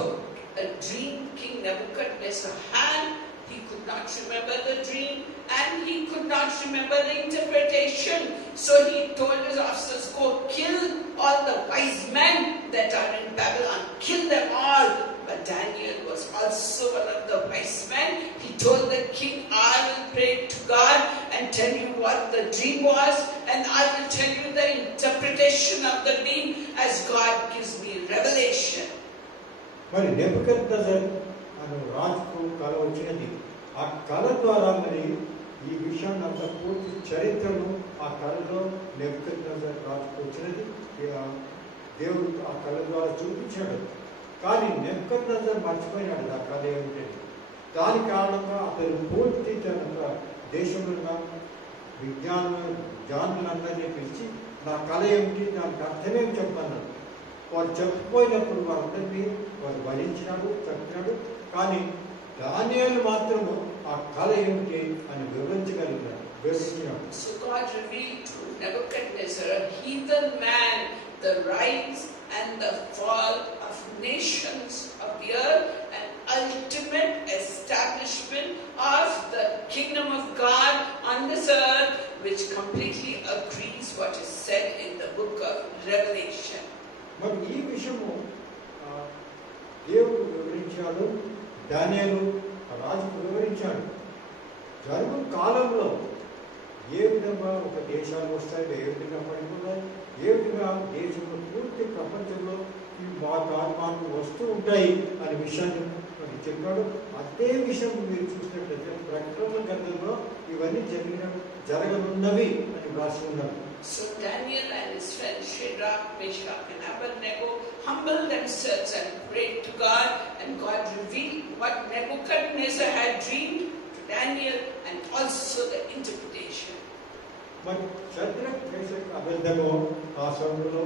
a dream King Nebuchadnezzar had. He could not remember the dream and he could not remember the interpretation. So he told his officers, go kill all the wise men that are in Babylon. Kill them all. But Daniel was also one of the wise men. He told the king, I will pray to God and tell you what the dream was, and I will tell you the interpretation of the dream as God gives me revelation. మరి Nebuchadnezzar అనే రాజుకు కళ వచ్చినది. ఆ కళ ద్వారా మరి ఈ విషయాన్ని అంత పూర్తి చరిత్రను ఆ కళలో నెబుకద్నెజర్ రాజుకు వచ్చినది. దేవుడు ఆ కళ ద్వారా చూపించాడు. కానీ నెబుకద్నెజర్ మర్చిపోయినాడు ఆ కళ ఏమిటంటే. దాని కారణంగా అతను పూర్తి దేశంలో జ్ఞానులందరినీ పిలిచి నా కళ ఏమిటి, దానికి అర్థమేమి చెప్పన్నాడు. వారు చెప్పిపోయినప్పుడు వారందరినీ వారు భరించినాడు, చెప్పినాడు. కానీ దానియేలు మాత్రము ఆ కళ ఏమిటి అని వివరించినాడు. So God revealed to Nebuchadnezzar, a heathen man, the rise and the fall of nations of the earth, and ultimate establishment of the kingdom of God on this earth, which completely agrees what is said in the book of Revelation. మరి ఈ విషయము దేవుడు వివరించాడు, దానియేలు రాజుకు వివరించాడు. జరుగు కాలంలో ఏ విధంగా ఒక దేశాలు వస్తాయి, ఏ విధంగా పడిపోతాయి, ఏ విధంగా దేశంలో పూర్తి ప్రపంచంలో ఈ మార్పులు వస్తూ ఉంటాయి అనే విషయాన్ని చెప్పాడు. అదే విషయం మీరు చూసినట్లయితే ప్రకటన గ్రంథంలో ఇవన్నీ జరగనున్నవి అని రాసి ఉన్నారు. So Daniel and his friends Shadrach, Meshach and Abednego humbled themselves and prayed to God, and God revealed what Nebuchadnezzar had dreamed to Daniel and also the interpretation. మరి షద్రక్, మేషక్, అబేద్నెగో ఆ సమయంలో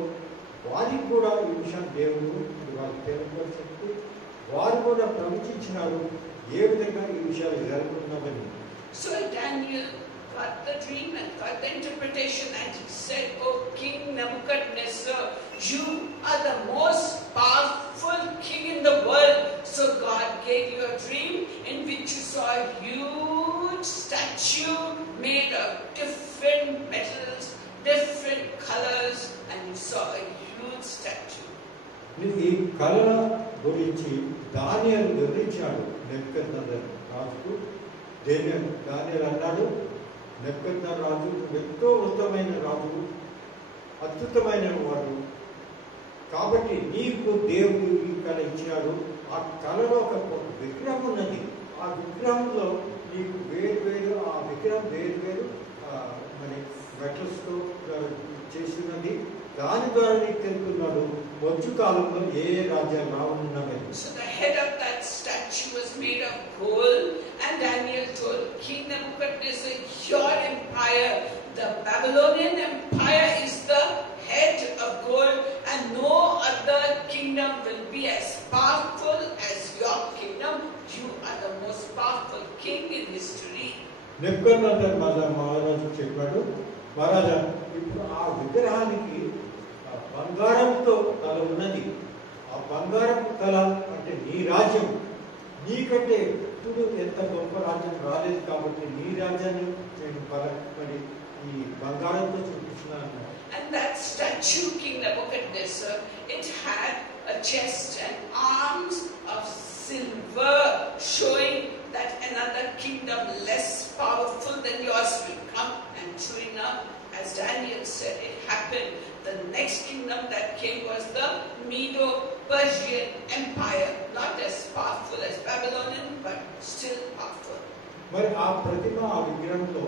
వారికి కూడా ఈ విషయం దేవుడు వారికి తెలియపరిచి వారు కూడా ప్రవచించినారు ఏ విధంగా ఈ విషయాలు జరుగుతున్నవని. So Daniel got the dream and got the interpretation, and he said, "Oh King Nebuchadnezzar, you are the most powerful king in the world. So God gave you a dream in which you saw a huge statue made of different metals, different colors, and you saw a huge statue." ఈ కళ గురించి దానియేలు వివరించాడు Nebuchadnezzar రాజుకు. దానియేలు అన్నాడు, Nebuchadnezzar రాజు ఎంతో ఉత్తమైన రాజు, అద్భుతమైన వాడు, కాబట్టి నీకు దేవుడు ఈ కళ ఇచ్చినాడు. ఆ కళలో ఒక విగ్రహం ఉన్నది. ఆ విగ్రహంలో నీకు వేరు ఆ విగ్రహం వేరు మరి మెటల్స్తో చేసినది. దాని ద్వారా నీకు తెలుపుతున్నాడు వచ్చు కాలంలో ఏ రాజ్యాలు రానున్నవి. So the head of that statue was made of gold, and Daniel told King Nebuchadnezzar, your empire, the Babylonian empire, is the head of gold, and no other kingdom will be as powerful as your kingdom. You are the most powerful king in history. Nebuchadnezzar మహారాజు చెప్పాడు, మహారాజా ఇప్పుడు ఆ విగ్రహానికి బంగారంతో తల ఉన్నది. ఆ బంగారపు తల అంటే నీ రాజ్యం, నీకంటే ఇప్పుడు ఎంత గొప్ప రాజ్యం రాలేదు, కాబట్టి నీ రాజ్యాన్ని నేను మరి ఈ బంగారంతో చూపిస్తున్నాను. And that statue, King Nebuchadnezzar, it had a chest and arms of silver, showing that another kingdom less powerful than yours will come. And true enough, as Daniel said, it happened. The next kingdom that came was the Medo-Persian Empire, not as powerful as Babylonian, but still powerful. మరి ఆ ప్రతిమ, ఆ విగ్రహంలో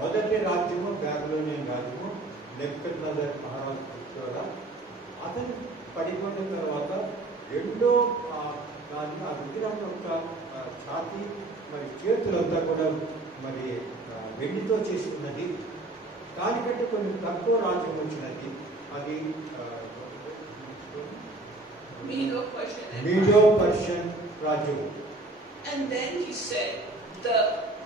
మొదటి రాజ్యము Babylonian రాజ్యము Nebuchadnezzar మహారాజు ద్వారా. అతను పడిపోయిన తర్వాత రెండో దాని ఆ విగ్రహం యొక్క ఛాతీ మరి చేతులంతా కూడా మరి వెండితో చేసుకున్నది. దానికంటే కొన్ని తక్కువ రాజ్యం వచ్చినది, అది మీడో పర్షియన్ రాజ్యం. And then he said the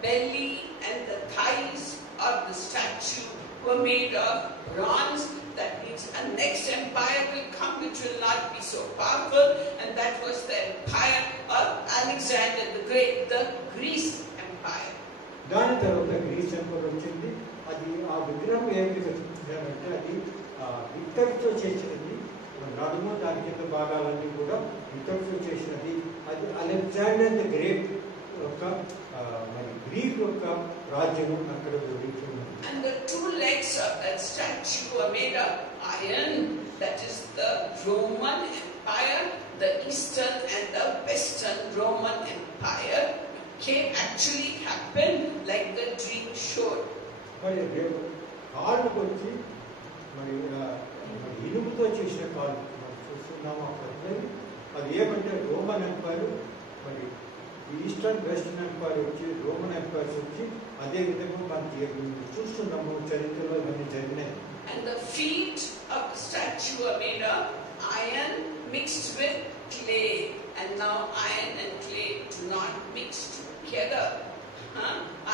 belly and the thighs of the statue were made of bronze. That means a next empire will come which will not be so powerful, and that was the empire of Alexander the Great, the Greece empire. దాని తర్వాత grace umpire వచ్చింది. అది ఆ విగ్రహం ఏ విధంగా అంటే అది ఇత్తడితో చేసినది, నడుము దాని కింద భాగాలన్నీ కూడా ఇత్తడితో చేసినది. అది అలెగ్జాండర్ ది గ్రేట్ యొక్క మరి గ్రీక్ యొక్క రాజ్యము అక్కడ వివరించున్నది. And the two legs of that statue were made of iron. That is the Roman Empire, the Eastern and the Western Roman Empire actually happened like the dream showed. మరి కాళ్ళకు వచ్చి మరి ఇనుముతో చేసిన కాళ్ళు మనం చూస్తున్నాము అక్కడ. అది ఏమంటే రోమన్ ఎంపైర్, మరి ఈస్టర్న్ వెస్టర్న్ ఎంపైర్ వచ్చి రోమన్ ఎంపైర్స్ వచ్చి అదే విధంగా మనకి చూస్తున్నాము చరిత్రలో ఇవన్నీ జరిగినాయి. And the feet of the statue are made of iron mixed with clay, and now iron and clay do not mix together.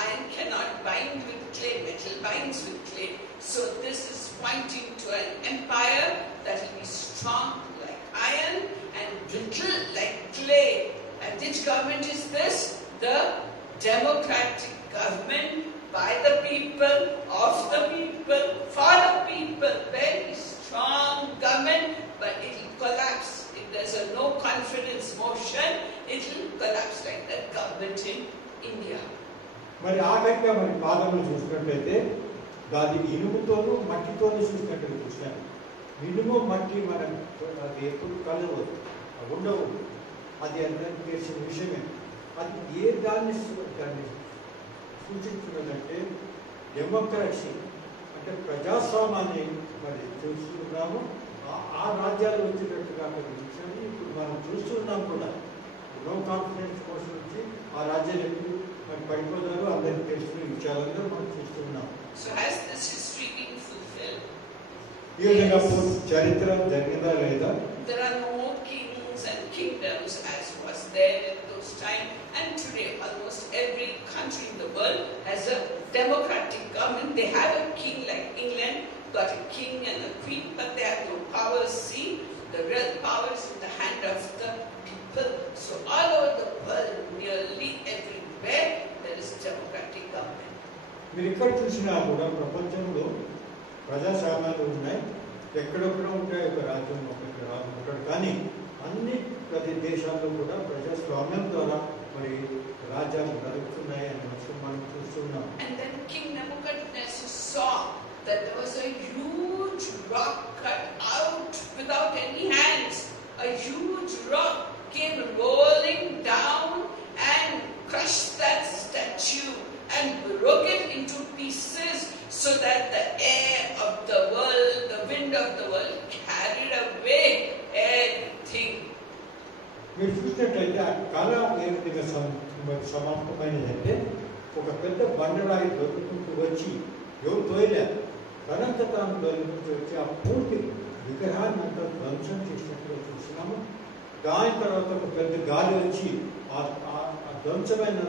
Iron cannot bind with clay, metal binds with clay. So this is pointing to an empire that will be strong like iron and brittle like clay. And which government is this? The democratic government by the people, of the people, for the people. Very strong government, but it will collapse. If there's a no confidence motion, it will collapse like that government in India. మరి ఆఖరిగా మరి పాదములు చూసినట్లయితే దాని ఇనుముతోనూ మట్టితోనూ చూసినట్టు చూసాను. ఇనుము మట్టి మనం అది ఎప్పుడు కలవదు, ఉండవు, అది అందరికీ తెలిసిన విషయమే. అది ఏ దాన్ని సూచించున్నదంటే డెమోక్రసీ అంటే ప్రజాస్వామ్యాన్ని మరి చూస్తున్నాము. ఆ రాజ్యాలు వచ్చినట్టుగా విషయాన్ని ఇప్పుడు మనం చూస్తున్నాం కూడా. నో కాన్ఫిడెన్స్ కోసం వచ్చి ఆ రాజ్యాలు ఎప్పుడు మరి పడిపోతారో అందరికీ తెలిసిన విషయాలందరూ మనం చూస్తున్నాం. So has this history been fulfilled? ఈ విధంగా చరిత్ర జరిగిందా లేదా? There are no more kings and kingdoms as was there in those times, and today almost every country in the world has a democratic government. They have a king, like England got a king and a queen, but they have no power. See, the real power is in the hand of the people. So all over the world, nearly everywhere, there is democratic government. మీరు ఇక్కడ చూసినా కూడా ప్రపంచంలో ప్రజాస్వామ్యాలు ఉన్నాయి, ఎక్కడెక్కడ ఉంటాయి. ఒక రాజ్యం ఒక రాజు ఉంటాడు, కానీ అన్ని ప్రతి దేశాల్లో కూడా ప్రజాస్వామ్యం ద్వారా మరి రాజ్యాలు జరుగుతున్నాయి అనే విషయం మనం చూస్తున్నాం. And then King Nebuchadnezzar saw that there was a huge rock cut out without any hands. A huge rock came rolling down and crushed that statue and broke it into pieces, so that the air of the world, the wind of the world carried away everything. మీరు చూసినట్లయితే ఆ కళ ఏ విధంగా సమాప్తమైనదంటే ఒక పెద్ద బండరాయి దొరుకుతుంటూ వచ్చి ఎవరు తోయలేదు, తనంత తాను దొరుకుతుంటూ వచ్చి ఆ పూర్తి విగ్రహాన్ని అంతా ధ్వంసం చేసినట్టుగా చూస్తున్నాము. దాని తర్వాత ఒక పెద్ద గాలి వచ్చి ఆ ధ్వంసమైన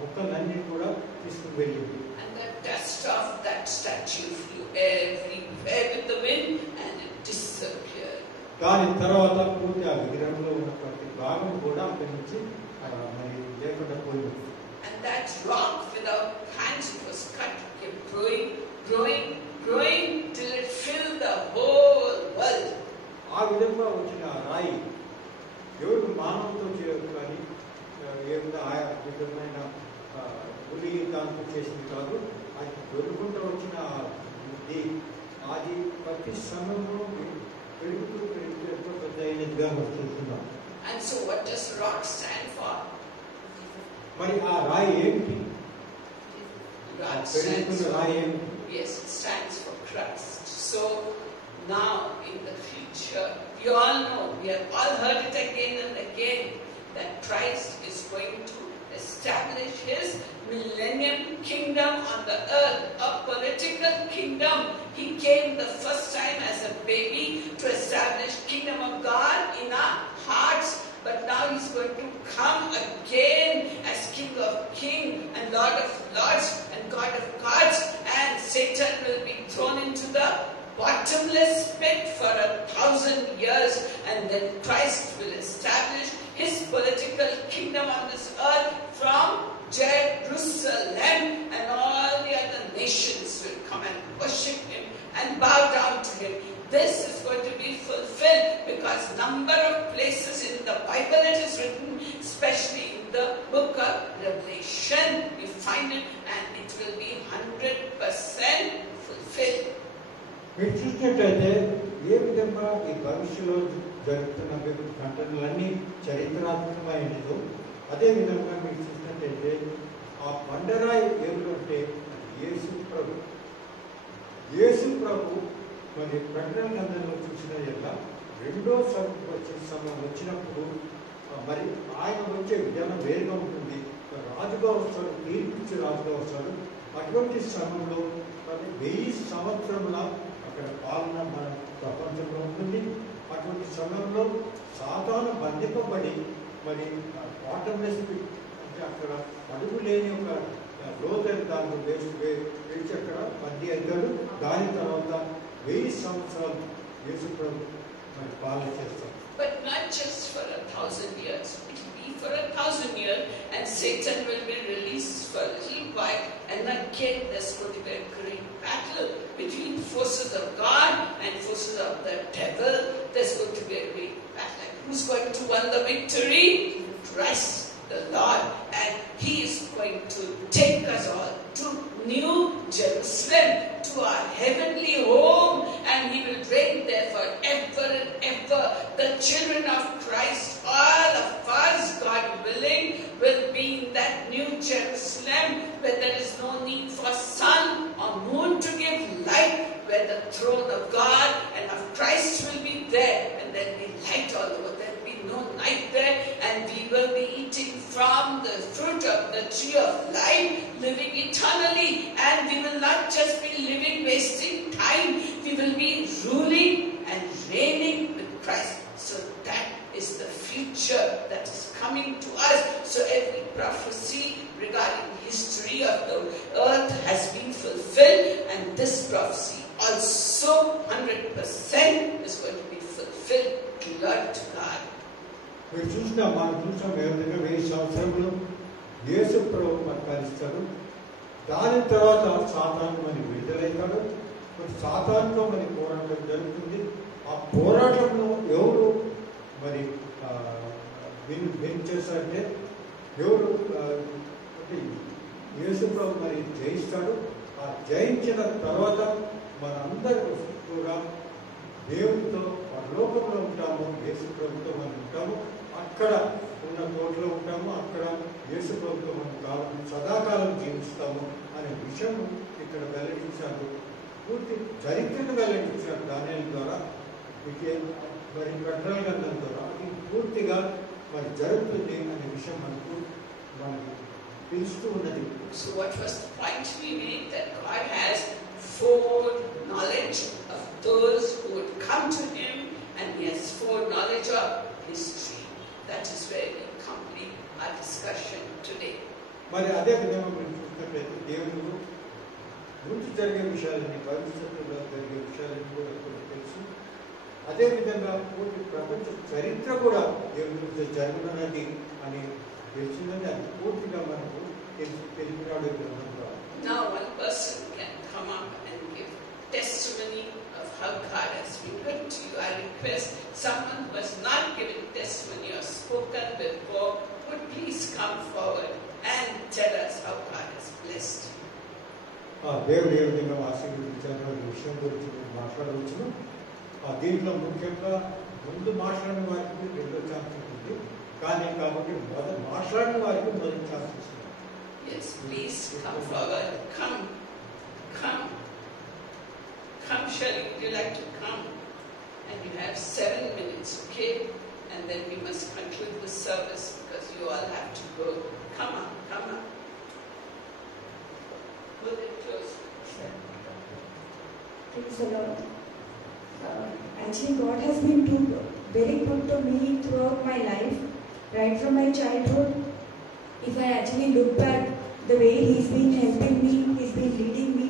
ముక్కలన్నీ కూడా తీసుకుని వెళ్ళింది. And the dust of that statue flew everywhere with the wind and it disappeared. దాని తర్వాత పూర్తి ఆ విగ్రహంలో ఉన్న ప్రతి భాగం కూడా అక్కడి నుంచి మరి లేకుండా పోయింది. And that rock without hands, it was cut, kept growing till it filled the whole world. ఆ విధంగా వచ్చిన రాయి ఎవరు మానవుతో చేయదు, కానీ ఏదైనా ఆ విధమైన గుడి దాంతో చేసింది కాదు. అది దొరుకుంటూ వచ్చిన బుద్ధి అది ప్రతి సమయంలో పెరుగుతూ ఎంతో పెద్ద అయినదిగా చూస్తున్నాం. And so what does rock stand for? మరి ఆ రాయి ఏమిటి? Rock పెరుగుతున్న రాయి ఏమిటి? Yes, it stands for Christ. So now in the future. We all know, we have all heard it again and again, that Christ is going to establish his millennium kingdom on the earth, a political kingdom. He came the first time as a baby to establish kingdom of God in our hearts, but now he's going to come again as King of Kings and Lord of Lords and God of gods, and Satan will be thrown into the bottomless pit for 1,000 years, and then Christ will establish his political kingdom on this earth from Jerusalem, and all the other nations will come and worship him and bow down to him. This is going to be fulfilled because number of places in the Bible it is written, especially in the book of Revelation, we find it, and it will be 100% fulfilled. మీరు చూసినట్లయితే ఏ విధంగా ఈ భవిష్యత్తులో జరుగుతున్న ఘటనలన్నీ చరిత్రాత్మకమైనదో అదే విధంగా మీరు చూసినట్లయితే ఆ బండరాయి ఎవరు అంటే యేసు ప్రభు మరి ప్రకటన గ్రంథంలో చూసిన ఎలా రెండో సమయం వచ్చినప్పుడు మరి ఆయన వచ్చే విధానం వేరుగా ఉంటుంది. రాజుగా వస్తాడు, తీర్పిచ్చి రాజుగా వస్తాడు. అటువంటి సమయంలో 1000 సంవత్సరముల అక్కడ పాలన మన ప్రపంచంలో ఉంటుంది. అటువంటి సమయంలో సాతాను బంధింపబడి మరి బాటమ్లెస్ పిట్ అంటే అక్కడ అడుగు లేని ఒక లోతైన దాంట్లో వేసి అక్కడ బందీ అయ్యాడు. దాని తర్వాత 1000 సంవత్సరాలు యేసు ప్రభు మరి పాలన చేస్తాడు. But not just for 1,000 years. It will be for 1,000 years, and Satan will be released for a little while, and again there's going to be a great battle between forces of God and forces of the devil. There's going to be a great battle. And who's going to win the victory? Christ the Lord, and he is going to take us all to New Jerusalem, to our heavenly home, and he will reign there forever and ever. The children of Christ, all of us, God willing, will be in that New Jerusalem where there is no need for sun or moon to give light, where the throne of God and of Christ will be there, and there will be light all over. There will be no night there, and we will be eating from the fruit of the tree of life, living eternally, and we will not just be living, wasting time. We will be ruling and reigning with Christ. So that is the future that is coming to us. So every prophecy regarding history of the earth has been fulfilled, and this prophecy also 100% is going to be fulfilled. Glory to God. మీరు మనం చూసాం ఏ విధంగా 1000 సంవత్సరములు యేసు ప్రభు పరిపాలిస్తాడు. దాని తర్వాత సాతాను మరి విడుదలవుతాడు. మరి సాతానుతో మరి పోరాటం జరుగుతుంది. ఆ పోరాటంలో ఎవరు మరి విన్ చేస్తారంటే ఎవరు యేసు ప్రభు మరి జయిస్తాడు. ఆ జయించిన తర్వాత మనందరూ కూడా దేవుడితో పరలోకంలో ఉంటాము, యేసు ప్రభుతో మనం ఉంటాము. అక్కడ ఉన్న తోటలో ఉంటాము, అక్కడ యేసు ప్రభుతో మనం కావాలి సదాకాలం జీవిస్తాము అనే విషయం ఇక్కడ వెల్లడించారు. పూర్తి చరిత్రను వెల్లడించారు దానియేలు ద్వారా, మరి ప్రకటన గ్రంథం ద్వారా. అది పూర్తిగా మరి జరుగుతుంది అనే విషయం మనకు తెలుస్తూ ఉన్నది. So what was the point we made? That God has foreknowledge of those who would come to him, and he has foreknowledge of history. That is where we complete our discussion today. మరి అదే విధంగా మనం చూసినట్లయితే దేవుడు ముందు జరిగే విషయాలని, భవిష్యత్తులో జరిగే విషయాలని కూడా తెలుసు. అదేవిధంగా పూర్తి ప్రపంచ చరిత్ర కూడా దేవుడి జరుగుతున్నది అని తెలిసిందని అది పూర్తిగా మనకు తెలిపినాడు. Now one person can come up and give testimony of how God has been good to you. I request someone who has not given testimony or spoken before would please come forward and tell us how God has blessed you. దేవుడు ఏ విధంగా ఆశీర్వదించారో విషయం గురించి మాట్లాడవచ్చు. దీంట్లో ముఖ్యంగా ముందు మాట్లాడిన వారికి రెండో ఛాన్స్ ఉంటుంది, కానీ కాబట్టి మాట్లాడిన వారికి మొదటి ఛాన్స్ ఇస్తుంది. Yes, please come forward. Come, Shelley, would you like to come? and you have 7 minutes, okay? And then we must conclude the service because you all have to go. Come on, come on. Hold it close. Praise the Lord. Actually, God has been very good to me throughout my life, right from my childhood. If I actually look back, the way He's been helping me, He's been leading me,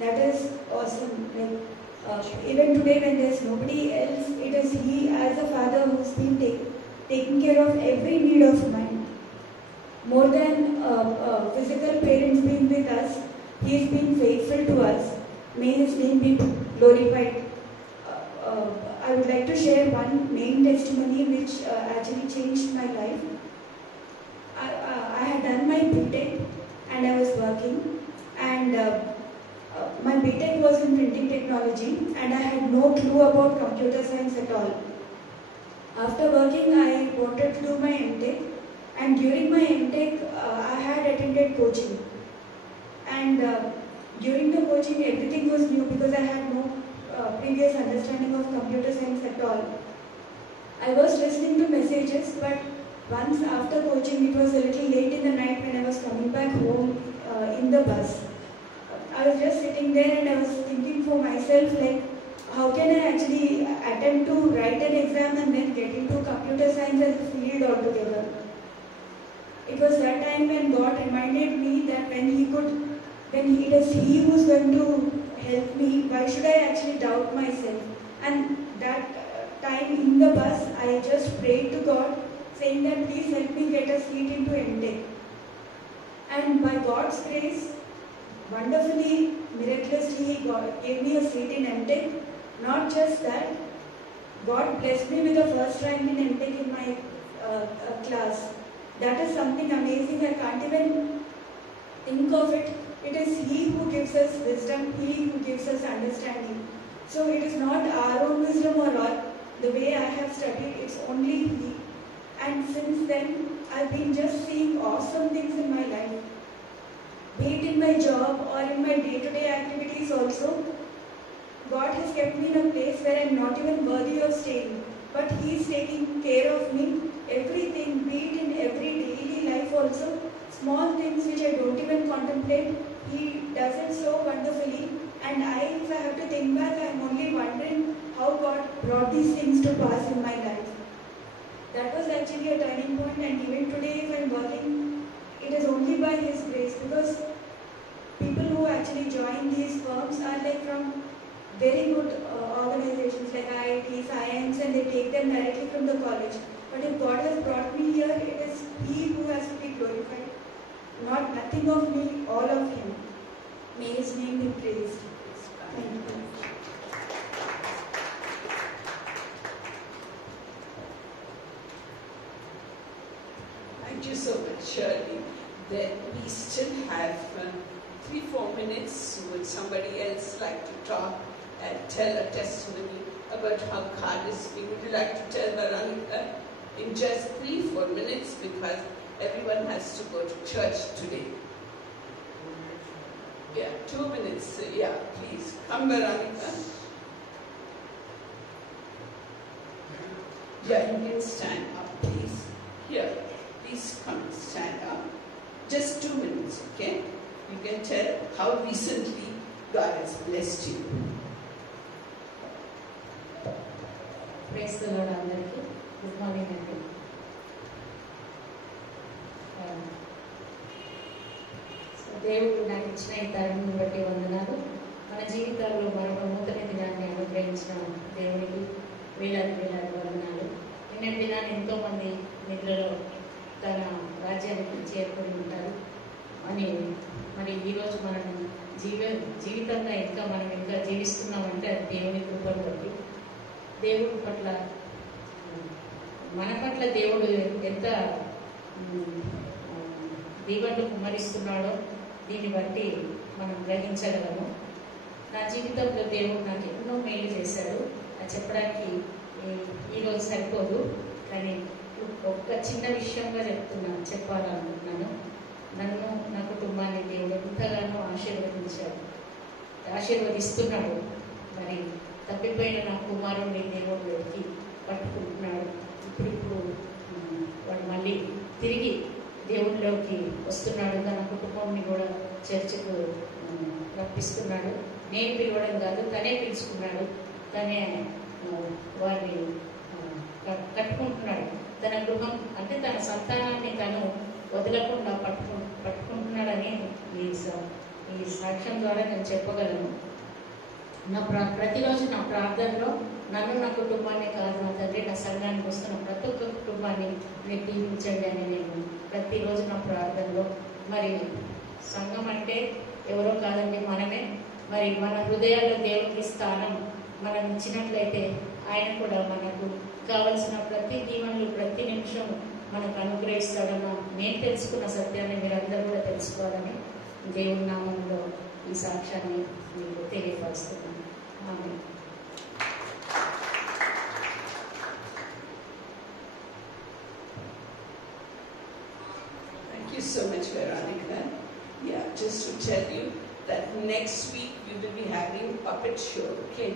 that is awesome. Even today, when there's nobody else, it is He as a father who's been taking care of every need of mine. More than physical parents being with us, He's been faithful to us. May His name be glorified. I would like to share one main testimony which actually changed my life. I had done my BTech and I was working, and my BTech was in printing technology and I had no clue about computer science at all. After working, I wanted to do my MTech, and during my MTech, I had attended coaching. And during the coaching, everything was new because I had no previous understanding of computer science at all. I was listening to messages, but once after coaching, it was a little late in the night when I was coming back home in the bus. I was just sitting there and I was thinking for myself, like, how can I actually attempt to write an exam and then get into computer science as a field altogether? It was that time when God reminded me that when it is He who is going to help me, why should I actually doubt myself? And that time in the bus, I just prayed to God, saying that please help me get a seat into MTech. And by God's grace, wonderfully, miraculously, God gave me a seat in MTech. Not just that, God blessed me with a first rank in MTech in my class. That is something amazing. I can't even think of it. It is He who gives us wisdom, He who gives us understanding. So it is not our own wisdom or the way I have studied, it's only He. And since then, I've been just seeing awesome things in my life. Be it in my job or in my day-to-day activities also, God has kept me in a place where I'm not even worthy of staying. But He is taking care of me. Everything, be it in every daily life also, small things which I don't even contemplate, He does it so wonderfully. And if I have to think back, I'm only wondering how God brought these things to pass in my life. That was actually a turning point, and even today if I'm working, it is only by His grace, because people who actually join these firms are like from very good organizations like IIT, Science, and they take them directly from the college. But if God has brought me here, it is He who has to be glorified. Nothing of me, all of Him. May His name be praised. Thank you. Thank you so much, Shirley. Then we still have 3-4 minutes. Would somebody else like to talk and tell a testimony about how God is being? Would you like to tell Veronica in just 3-4 minutes, because everyone has to go to church today? Yeah, 2 minutes. Yeah, please. Come, Veronica. Yeah, you can stand up, please. Here, please come stand up. Just 2 minutes, okay? You can tell how recently God has blessed you. Praise the Lord, అందరికీ. Good morning, అండి. దేవుడు నాకు ఇచ్చిన ఈ తరుణం బట్టి వందనాలు. మన జీవితాల్లో మరొక నూతన దినాన్ని అనుగ్రహించిన దేవునికి వేలాది వందనాలు. నిన్న దినాన్ని ఎంతోమంది నిద్రలో తన రాజ్యానికి చేరుకొని ఉంటారు అని, మరి ఈరోజు మనం జీవితంగా మనం ఇంకా జీవిస్తున్నామంటే అది దేవుని కృపను బట్టి. దేవుడి పట్ల, మన పట్ల దేవుడు ఎంత దీవెనలు కుమ్మరిస్తున్నాడో దీన్ని బట్టి మనం గ్రహించగలము. నా జీవితంలో దేవుడు నాకు ఎన్నో మేలు చేశాడు. అది చెప్పడానికి ఈరోజు సరిపోదు, కానీ ఒక్క చిన్న విషయంగా చెప్పాలనుకుంటున్నాను. నన్ను, నా కుటుంబాన్ని దేవుడు ఎంతగానో ఆశీర్వదిస్తున్నాడు. మరి తప్పిపోయిన నా కుమారుడిని దేవుడు వెతికి పట్టుకుంటున్నాడు. ఇప్పుడు వాడు మళ్ళీ తిరిగి దేవుడిలోకి వస్తున్నాడు. తన కుటుంబాన్ని కూడా చర్చకు రప్పిస్తున్నాడు. నేను పిలవడం కాదు, తనే పిలుచుకున్నాడు. తనే వారిని కట్టుకుంటున్నాడు. తన గృహం అంటే తన సంతానాన్ని తను వదలకుండా పట్టుకుంటున్నాడని ఈ సాక్ష్యం ద్వారా నేను చెప్పగలను. ప్రతిరోజు నా ప్రార్థనలో నన్ను, నా కుటుంబాన్ని కాదు నా తండ్రి, నా సంఘానికి వస్తున్న ప్రతి ఒక్క కుటుంబాన్ని మీరు దీవించండి అని నేను ప్రతిరోజు నా ప్రార్థనలో. మరి సంఘం అంటే ఎవరో కాదండి, మనమే. మరి మన హృదయాల్లో దేవుడికి స్థానం మనం ఇచ్చినట్లయితే ఆయన కూడా మనకు కావలసిన ప్రతి దీవెనలు ప్రతి నిమిషం మనకు అనుగ్రహిస్తాడన్న నేను తెలుసుకున్న సత్యాన్ని మీరందరూ కూడా తెలుసుకోవాలని దేవుని నామంలో ఈ సాక్ష్యాన్ని మీకు తెలియపరుస్తున్నాను. ఆమేన్. Thank you so much, Veronica. Yeah, just to tell you that next week we will be having puppet show, okay?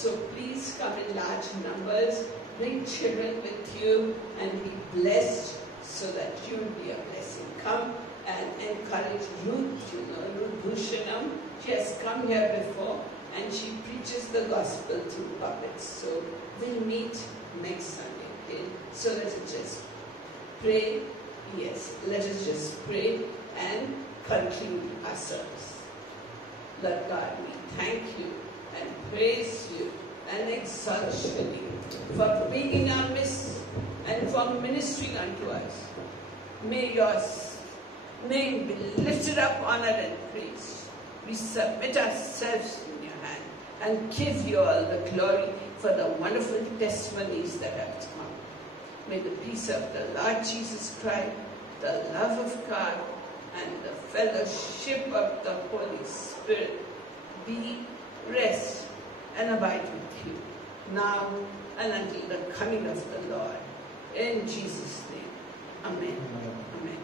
So please come in large numbers, bring children with you and be blessed so that you will be a blessing. Come and encourage Ruth, you know, Ruth Bhushanam. She has come here before and she preaches the gospel through puppets. So we'll meet next Sunday, okay? So let us just pray. Yes, let us just pray and conclude our service. Lord God, we thank you and praise you and exalt you for being in our midst and for ministering unto us. May your name be lifted up, honor and praise. We submit ourselves in your hand and give you all the glory for the wonderful testimonies that have come. May the peace of the Lord Jesus Christ, the love of God, and the fellowship of the Holy Spirit be, rest, and abide with you now and until the coming of the Lord. In Jesus' name. Amen. Amen.